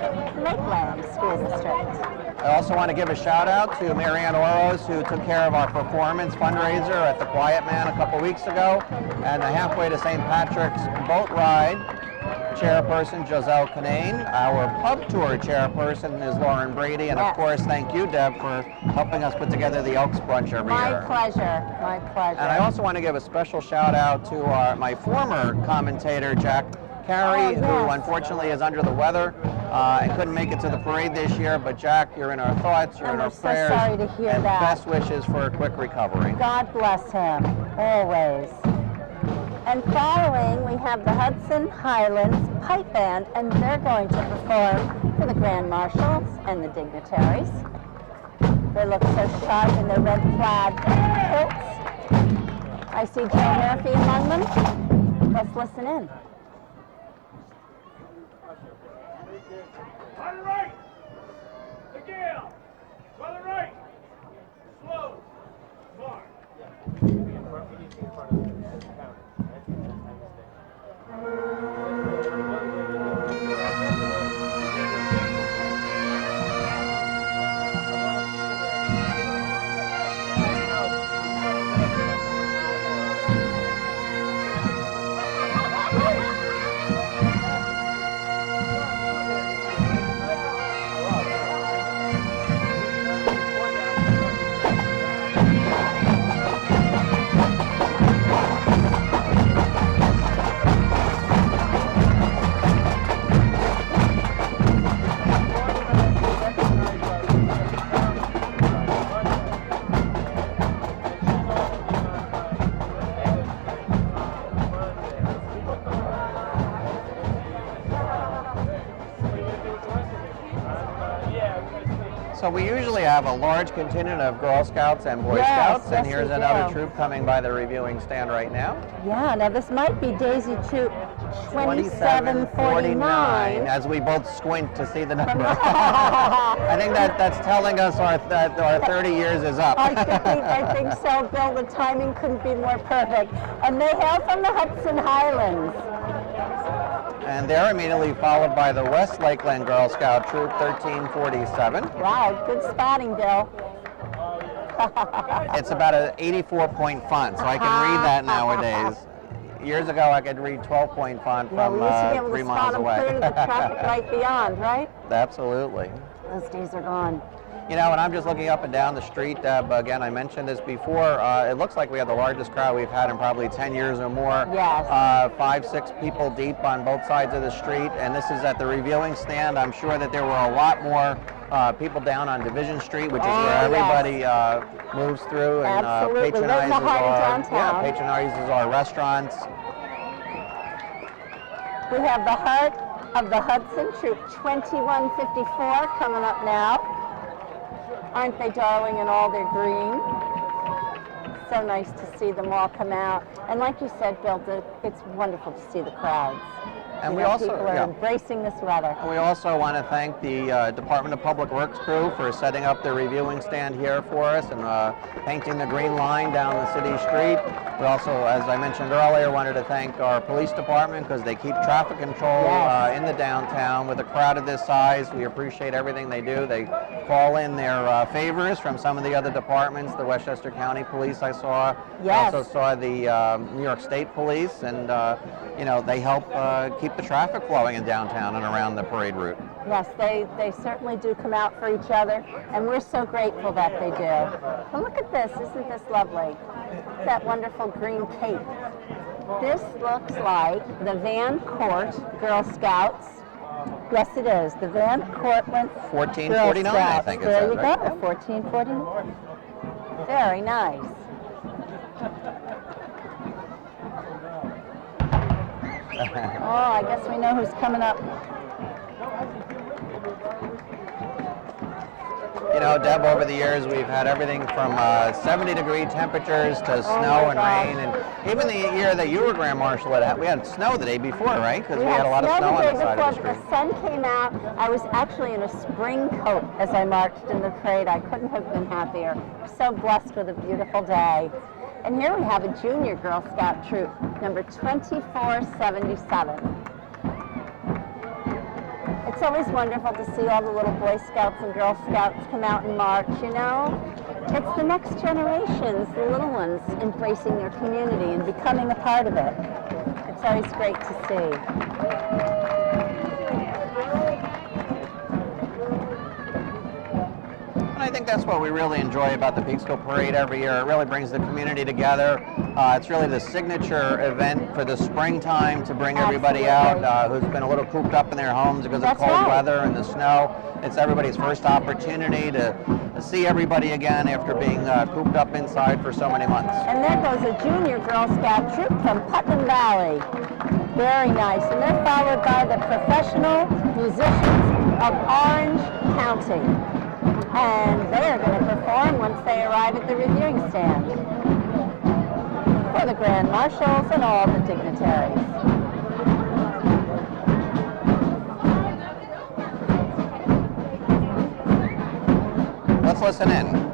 Lakeland School District. I also want to give a shout out to Marianne Oros, who took care of our performance fundraiser at the Quiet Man a couple weeks ago, and the Halfway to St. Patrick's boat ride chairperson, Giselle Canane. Our pub tour chairperson is Lauren Brady. And of course, thank you, Deb, for helping us put together the Elks Brunch every year. My pleasure, my pleasure. And I also want to give a special shout out to my former commentator, Jack Carey, who unfortunately is under the weather and couldn't make it to the parade this year. But Jack, you're in our thoughts, you're in our prayers. I'm so sorry to hear and that. Best wishes for a quick recovery. God bless him, always. And following, we have the Hudson Highlands Pipe Band, and they're going to perform for the Grand Marshals and the dignitaries. They look so sharp in their red plaid kilts. I see Joe Murphy among them. Let's listen in. On the right. The Gale. To the right. Slow. Mark. So we usually have a large contingent of Girl Scouts and Boy Scouts, and here's another troop coming by the reviewing stand right now. Yeah, now this might be Daisy Troop 2749. As we both squint to see the number. I think that's telling us that our 30 years is up. I think so, Bill. The timing couldn't be more perfect. And they hail from the Hudson Highlands. And they're immediately followed by the West Lakeland Girl Scout Troop 1347. Wow, good spotting, Bill. It's about an 84-point font, so I can read that nowadays. Years ago, I could read 12-point font from 3 miles away. Clear to the traffic light beyond, right? Absolutely. Those days are gone. You know, and I'm just looking up and down the street, again, I mentioned this before, it looks like we have the largest crowd we've had in probably 10 years or more. Yes. 5, 6 people deep on both sides of the street, and this is at the reviewing stand. I'm sure that there were a lot more people down on Division Street, which is where everybody moves through and patronizes our restaurants. We have the Heart of the Hudson, Troop 2154, coming up now. Aren't they darling in all their green? So nice to see them all come out. And like you said, Bill, it's wonderful to see the crowds. And people are embracing this weather. And we also want to thank the Department of Public Works crew for setting up the reviewing stand here for us and painting the green line down the city street. We also, as I mentioned earlier, wanted to thank our police department because they keep traffic control in the downtown. With a crowd of this size, we appreciate everything they do. They call in their favors from some of the other departments. The Westchester County Police I saw. Yes. I also saw the New York State Police, and you know, they help keep the traffic flowing in downtown and around the parade route. Yes, they certainly do come out for each other, and we're so grateful that they do. But look at this, isn't this lovely? That wonderful green cape. This looks like the Van Court Girl Scouts. Yes, it is. The Van Cortlandt 1449, Girl Scouts. I think it There says, you right? go, 1449. Very nice. Oh, I guess we know who's coming up. You know, Deb, over the years we've had everything from 70-degree temperatures to snow and rain, and even the year that you were Grand Marshal, we had snow the day before, right? Because we had a lot of snow on the side of the street. The sun came out. I was actually in a spring coat as I marched in the parade. I couldn't have been happier. So blessed with a beautiful day. And here we have a junior Girl Scout troop, number 2477. It's always wonderful to see all the little Boy Scouts and Girl Scouts come out and march, you know? It's the next generations, the little ones, embracing their community and becoming a part of it. It's always great to see. And I think that's what we really enjoy about the Peekskill Parade every year. It really brings the community together. It's really the signature event for the springtime to bring everybody out who's been a little cooped up in their homes because of cold weather and the snow. It's everybody's first opportunity to see everybody again after being cooped up inside for so many months. And there goes a junior Girl Scout troop from Putnam Valley. Very nice. And they're followed by the professional musicians of Orange County. And they are going to perform once they arrive at the reviewing stand for the Grand Marshals and all the dignitaries. Let's listen in.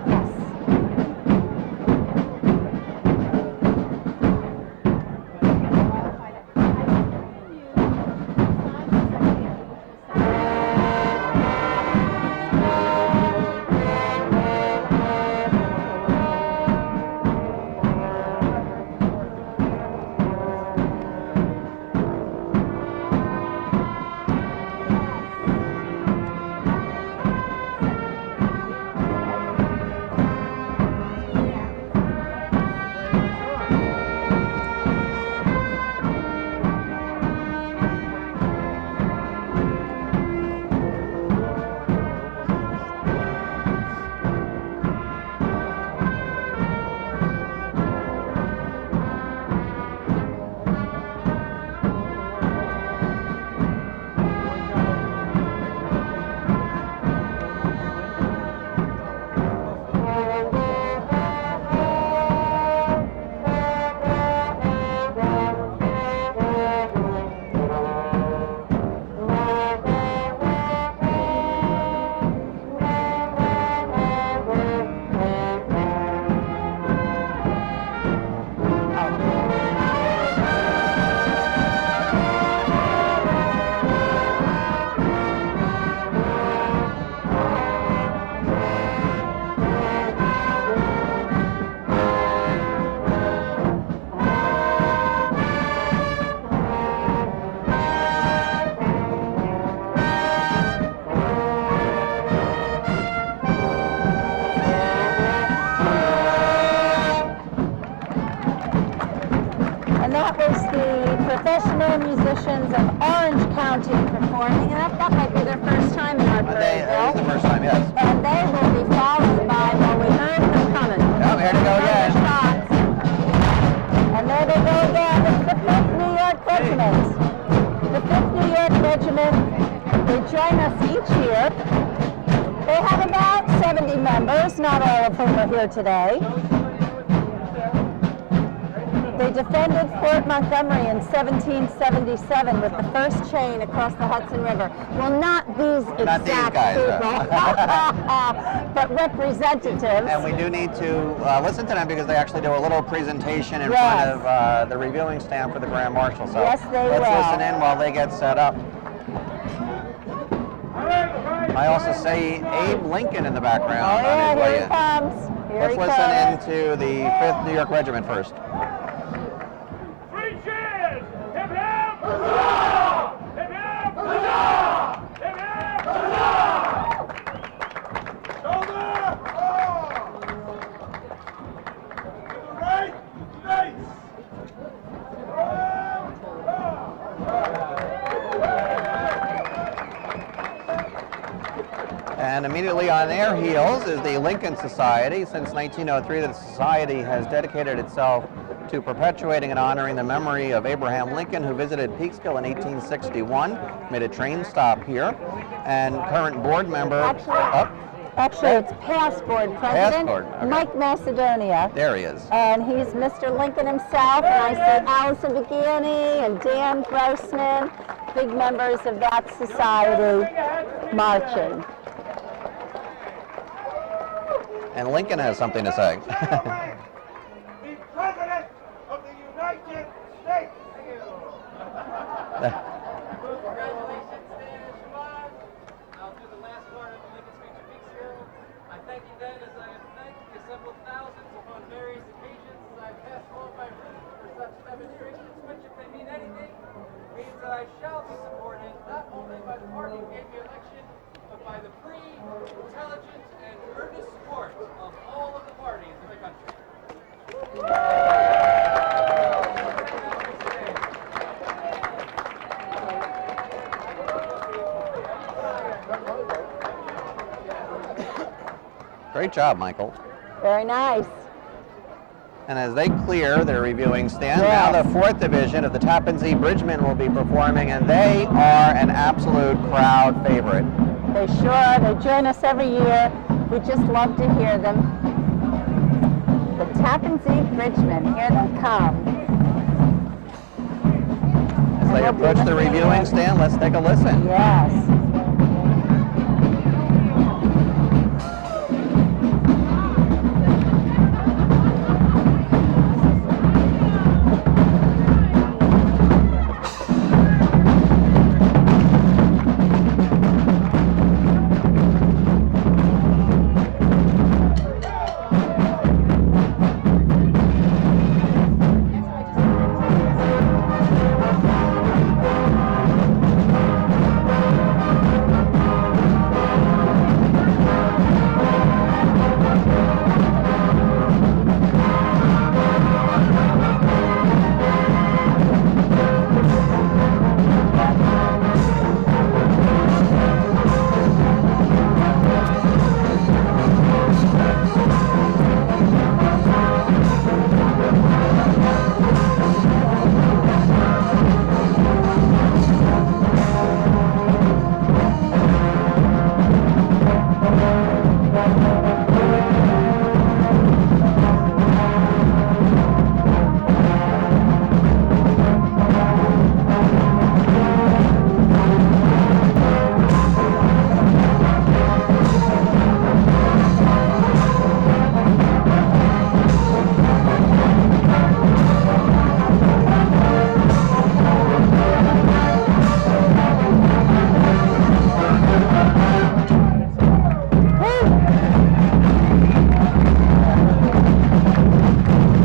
That was the professional musicians of Orange County performing, and that might be their first time in our parade, It was the first time, yes. And they will be followed by, well, we heard them coming. Oh, here they go again. Shots. And there they go again. It's the 5th New York Regiment. The 5th New York Regiment, they join us each year. They have about 70 members, not all of whom are here today. They defended Fort Montgomery in 1777 with the first chain across the Hudson River. Well, not these exact people, but representatives. And we do need to listen to them because they actually do a little presentation in front of the reviewing stand for the Grand Marshal. So yes, they will. Let's listen in while they get set up. I also see Abe Lincoln in the background. Oh, yeah, here he comes. Let's listen in to the 5th New York Regiment first. And immediately on their heels is the Lincoln Society. Since 1903, the Society has dedicated itself to perpetuating and honoring the memory of Abraham Lincoln, who visited Peekskill in 1861, made a train stop here, and current board member... Actually, it's past board president, Mike Macedonia. There he is. And he's Mr. Lincoln himself, and I see Allison Begani and Dan Grossman, big members of that society, marching. And Lincoln has something to say. The President of the United States. Congratulations, Dan and Siobhan. I'll do the last part of the Lincoln speech at Peekskill. I thank you then as I have thanked the assembled thousands upon various occasions as I have passed along my route for such demonstrations, which if they mean anything means that I shall be supported not only by the party who gave me election, but by the free, intelligent, and earnest support of all of the parties in the country. Great job, Michael. Very nice. And as they clear their reviewing stand, Yes. now the 4th division of the Tappan Zee Bridgemen will be performing, and they are an absolute crowd favorite. They sure are. They join us every year. We just love to hear them. The Tappan Zee Bridgemen, here they come. As they approach the reviewing stand, let's take a listen. Yes.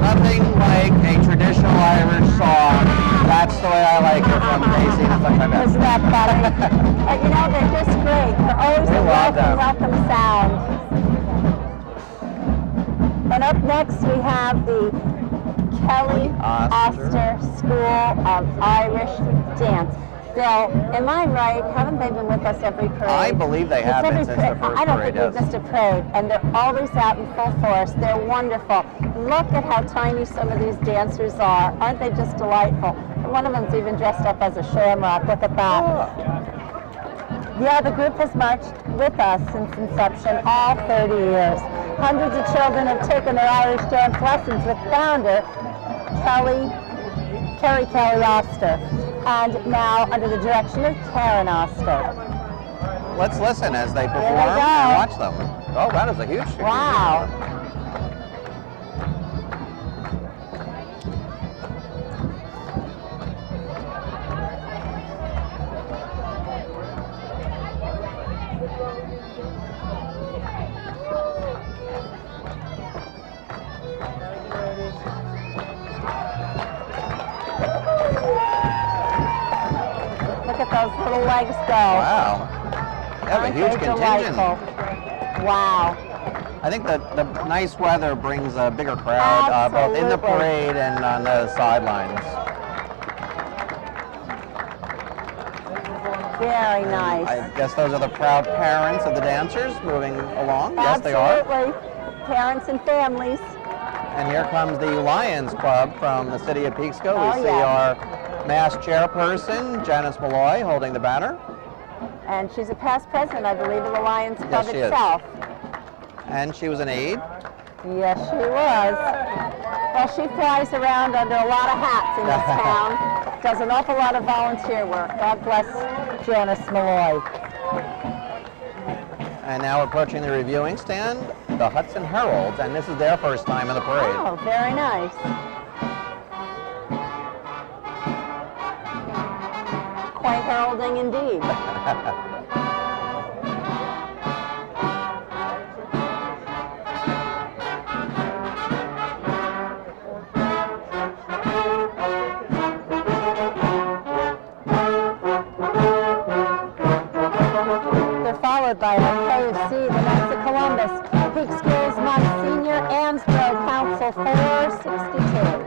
Nothing like a traditional Irish song. That's the way I like it from Casey and Sunshine Band. Isn't that funny? But you know, they're just great. They're always We a love them. welcome sound. And up next we have the Kelly Oster School of Irish Dance. Bill, am I right? Haven't they been with us every parade? I believe they have been since the first I don't parade, think we've yes. missed a parade, and they're always out in full force. They're wonderful. Look at how tiny some of these dancers are. Aren't they just delightful? One of them's even dressed up as a shamrock. Look at that. Yeah, the group has marched with us since inception, all 30 years. Hundreds of children have taken their Irish dance lessons with founder Kerry Kelly Oster, and now under the direction of Karen Oster. Let's listen as they perform Here they go. and watch them. Oh, that is a huge shoe. Wow. Look at those little legs go. Wow. They have a Aren't huge they contingent. delightful? Wow. I think that the nice weather brings a bigger crowd, both in the Absolutely. parade and on the sidelines. Very nice. I guess those are the proud parents of the dancers moving along. Yes, they are. Absolutely. Parents and families. And here comes the Lions Club from the city of Peekskill. Oh, We see yeah. our mass chairperson, Janice Malloy, holding the banner. And she's a past president, I believe, of the Lions Club Yes, she is. itself. And she was an aide. Yes, she was. Well, she flies around under a lot of hats in this town. Does an awful lot of volunteer work. God bless Janice Malloy. And now approaching the reviewing stand, the Hudson Heralds, and this is their first time in the parade. Oh, very nice. Quaint heralding indeed. by our KFC, the Knights of Columbus. Peekskill's Monsignor Ansbro, Council 462.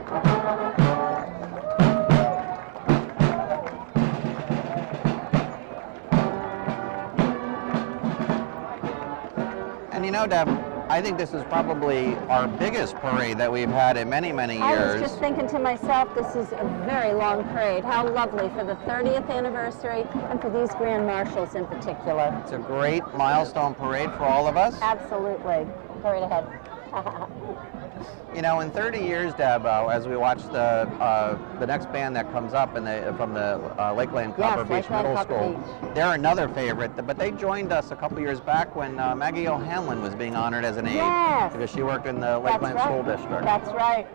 And you know, Deb, I think this is probably our biggest parade that we've had in many, many years. I was just thinking to myself, this is a very long parade. How lovely for the 30th anniversary and for these Grand Marshals in particular. It's a great milestone parade for all of us. Absolutely. Go right ahead. You know, in 30 years, Deb, as we watch the next band that comes up from the Lakeland Copper Beach Lakeland Middle Copper School, Beach. they're another favorite, but they joined us a couple years back when Maggie O'Hanlon was being honored as an aide. Yes. Because she worked in the Lakeland School District. That's right.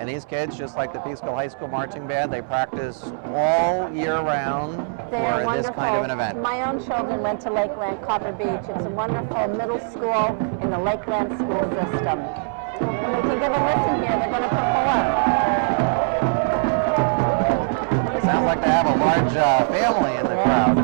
And these kids, just like the Peekskill High School Marching Band, they practice all year round for this kind of an event. My own children went to Lakeland Copper Beach. It's a wonderful middle school in the Lakeland school system. And we can give a listen here. They're going to perform. It sounds like they have a large family in the crowd.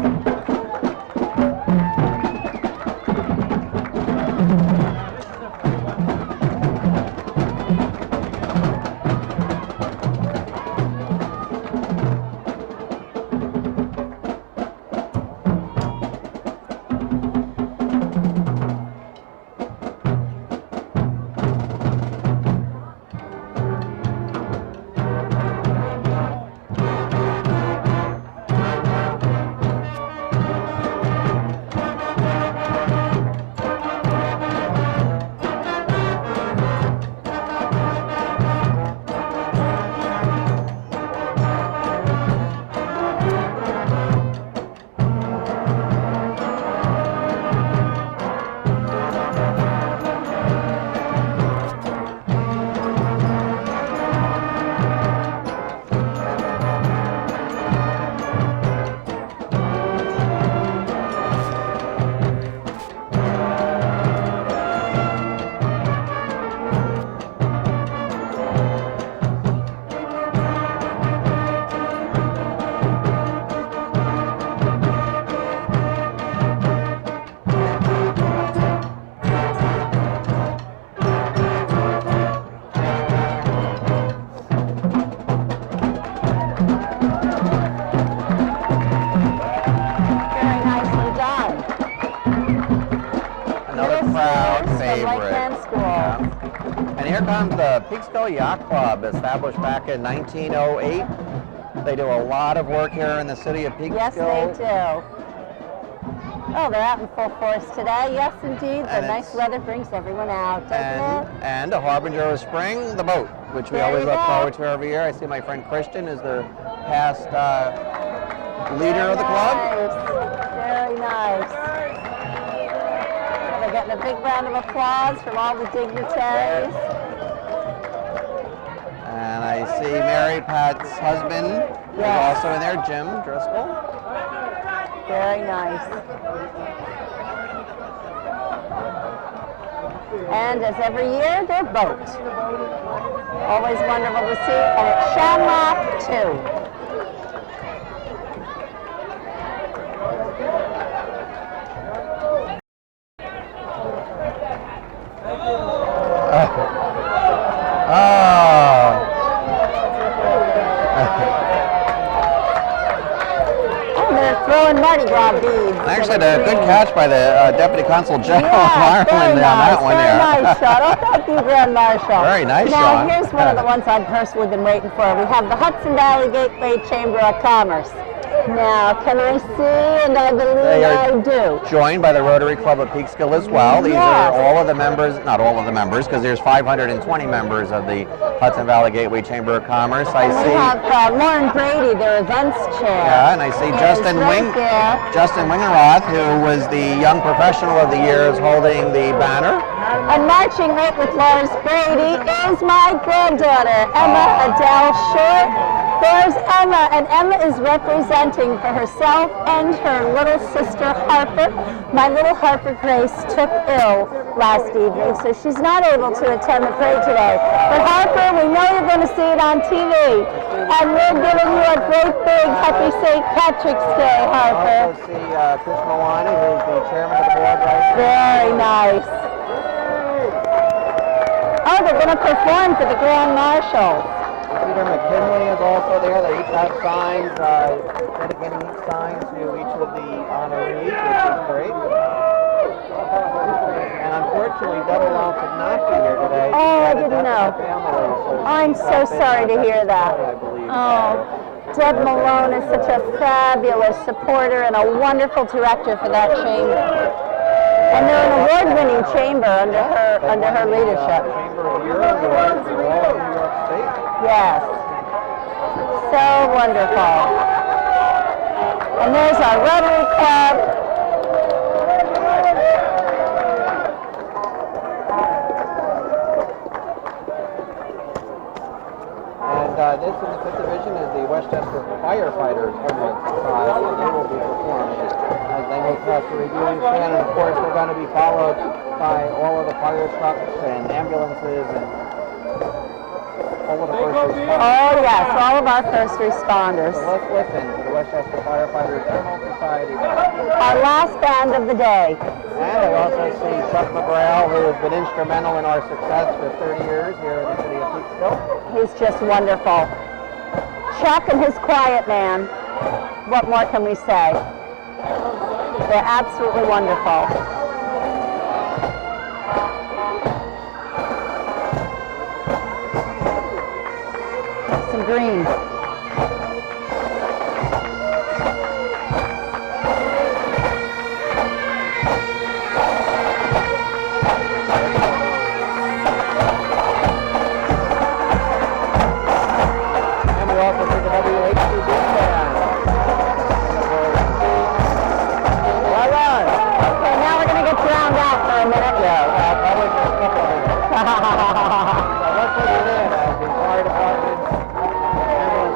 And here comes the Peekskill Yacht Club, established back in 1908. They do a lot of work here in the city of Peekskill. Yes, they do. Oh, they're out in full force today. Yes, indeed. The nice weather brings everyone out, doesn't it? And a harbinger of spring, the boat, which we always look forward to every year. I see my friend Christian is the past leader of the club. Very nice. We're getting a big round of applause from all the dignitaries. And I see Mary Pat's husband is also in there, Jim Driscoll. Very nice. And as every year, their boat. Always wonderful to see, and it's Shamrock too. Throwing Mardi Gras beads. Actually, a good catch by the Deputy Consul General of Ireland on that one there. Very nice shot. Oh, thank you, Grand Marshal. Very nice shot. Now, here's one of the ones I've personally been waiting for. We have the Hudson Valley Gateway Chamber of Commerce. Now, can I see? And I believe I do. Joined by the Rotary Club of Peekskill as well. These are all of the members, not all of the members, because there's 520 members of the Hudson Valley Gateway Chamber of Commerce. I see. We have Lauren Brady, their events chair. Yeah, and I see Justin Wingenroth, who was the Young Professional of the Year, is holding the banner. And marching right with Lawrence Brady is my granddaughter, Emma Adele Short. There's Emma, and Emma is representing for herself and her little sister Harper. My little Harper Grace took ill last evening, so she's not able to attend the parade today. But Harper, we know you're going to see it on TV, and we're giving you a great big happy St. Patrick's Day, Harper. Also see Chris Milani, who's the chairman of the board right now. Very nice. Oh, they're going to perform for the Grand Marshals. Peter McKinley is also there. They each have signs, dedicating each sign to each of the honorees, which is great. And unfortunately, Deborah Long could not be here today. Oh, I didn't know. I'm so sorry to hear that. Oh, Deb Malone is such a fabulous supporter and a wonderful director for that chamber. And they're an award-winning chamber under her leadership. Chamber of the Year Award for all of New York State. Yes. So wonderful. And there's our Rotary Club. And this in the 5th Division is the Westchester Firefighters Emerald Prize, and they will be performing as they move past the reviewing stand. And of course, they're going to be followed by all of the fire trucks and ambulances and all of the first responders. Oh yes, all of our first responders. So let's listen to the Westchester Firefighters Emerald Society. Our last band of the day. And I also see Chuck McGrail, who has been instrumental in our success for 30 years here in the city of Peekskill. He's just wonderful. Chuck and his quiet man. What more can we say? They're absolutely wonderful. Some green. And we also see the WHCB band. Well done. Okay, now we're going to get drowned out for a minute. Yeah, probably for a couple of minutes. So let's listen in as the fire department, ambulance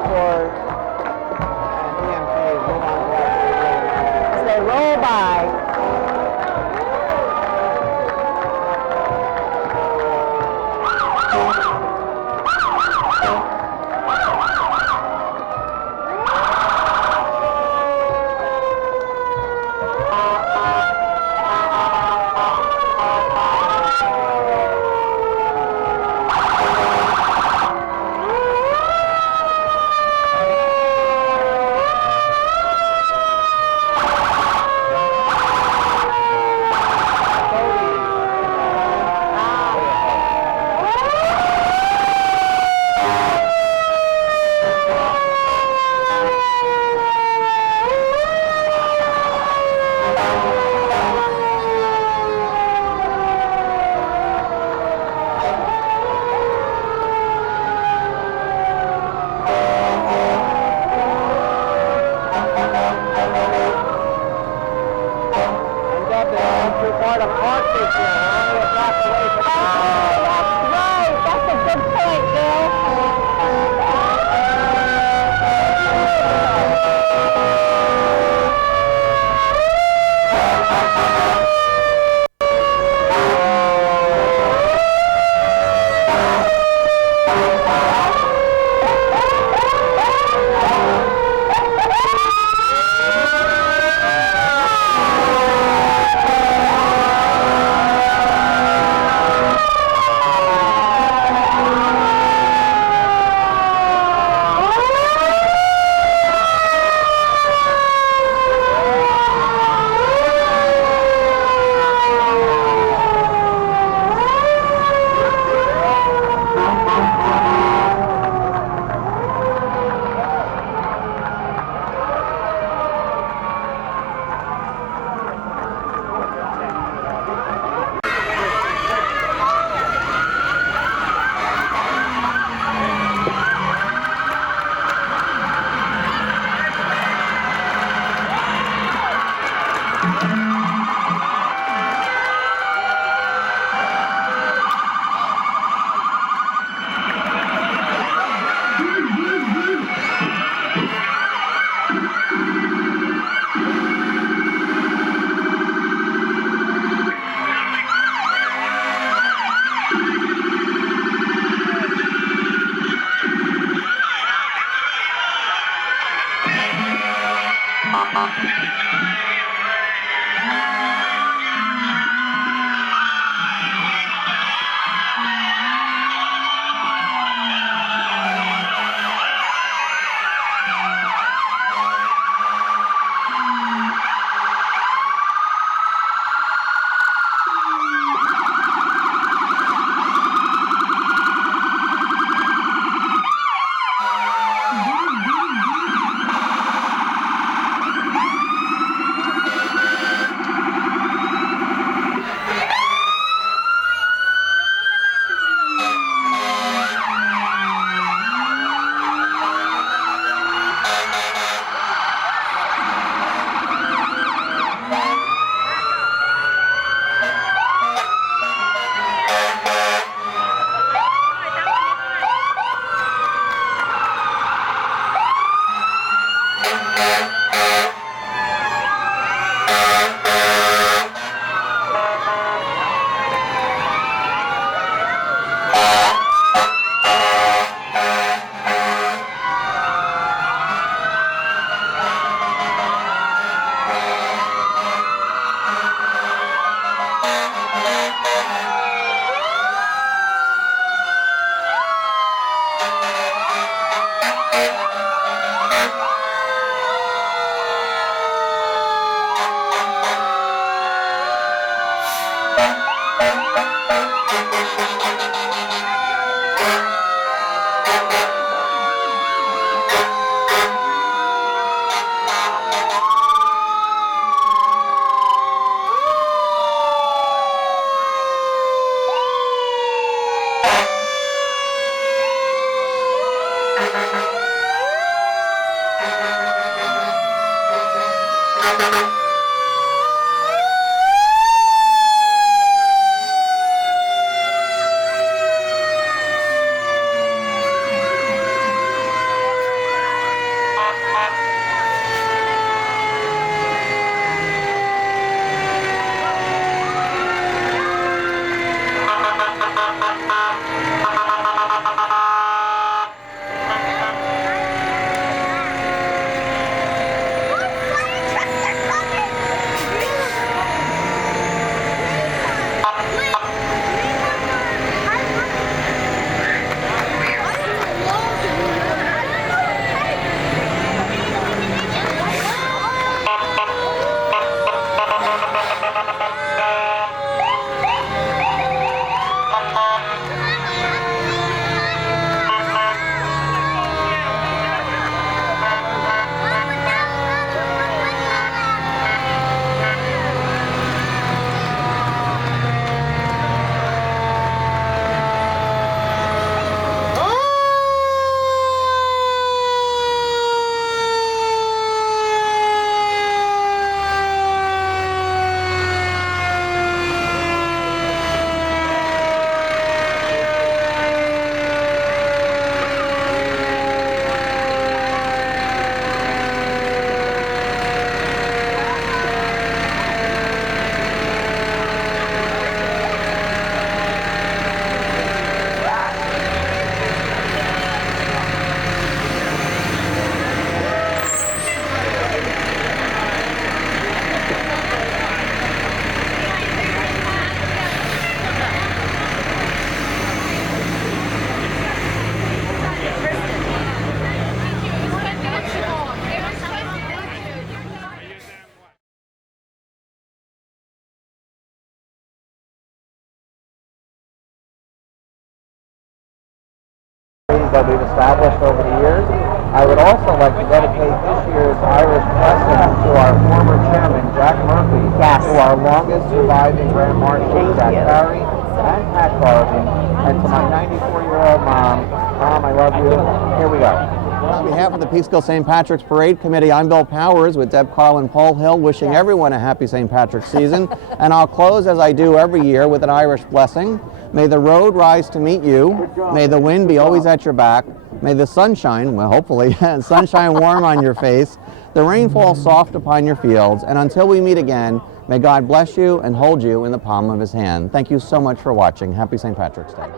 that we've established over the years. I would also like to dedicate this year's Irish blessing to our former chairman, Jack Murphy, to our longest surviving Grand Marshals, Jack Carey and Pat Garvin, and to my 94-year-old mom. Mom, I love you. Here we go. On behalf of the Peekskill St. Patrick's Parade Committee, I'm Bill Powers with Deb Carl and Paul Hill, wishing everyone a happy St. Patrick's season. And I'll close, as I do every year, with an Irish blessing. May the road rise to meet you. May the wind be always at your back. May the sunshine, well, hopefully, sunshine warm on your face. The rain fall soft upon your fields. And until we meet again, may God bless you and hold you in the palm of his hand. Thank you so much for watching. Happy St. Patrick's Day.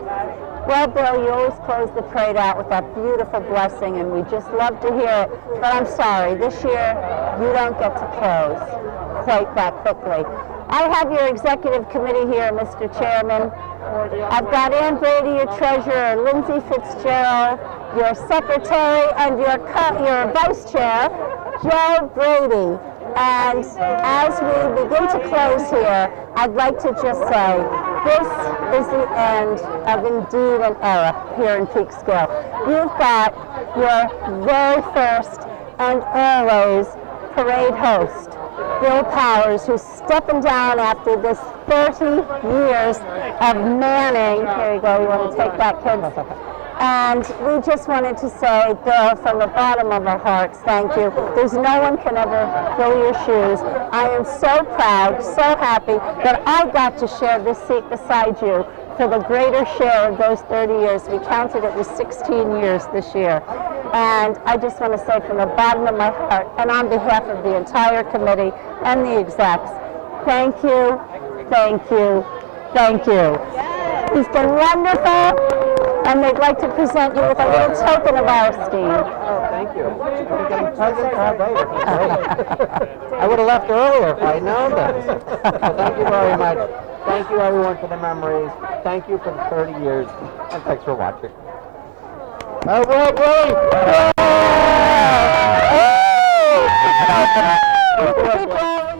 Well, Bill, you always close the parade out with that beautiful blessing, and we just love to hear it. But I'm sorry, this year you don't get to close quite that quickly. I have your executive committee here, Mr. Chairman. I've got Ann Brady, your treasurer, Lindsay Fitzgerald, your secretary, and your vice chair, Joe Brady. And as we begin to close here, I'd like to just say, this is the end of indeed an era here in Peekskill. You've got your very first and always parade host, Bill Powers, who's stepping down after this 30 years of manning. Here you go, you want to take that, kids? And we just wanted to say, Bill, from the bottom of our hearts, thank you. There's no one can ever fill your shoes. I am so proud, so happy that I got to share this seat beside you for the greater share of those 30 years. We counted it was 16 years this year. And I just want to say from the bottom of my heart, and on behalf of the entire committee and the execs, thank you, thank you, thank you. It's been wonderful. And they'd like to present you with a little token of our esteem. Oh, thank you. We're getting presents all day. This is great. I would have left earlier if I'd known this. So thank you very much. Thank you, everyone, for the memories. Thank you for the 30 years. And thanks for watching. Oh, well, Willie!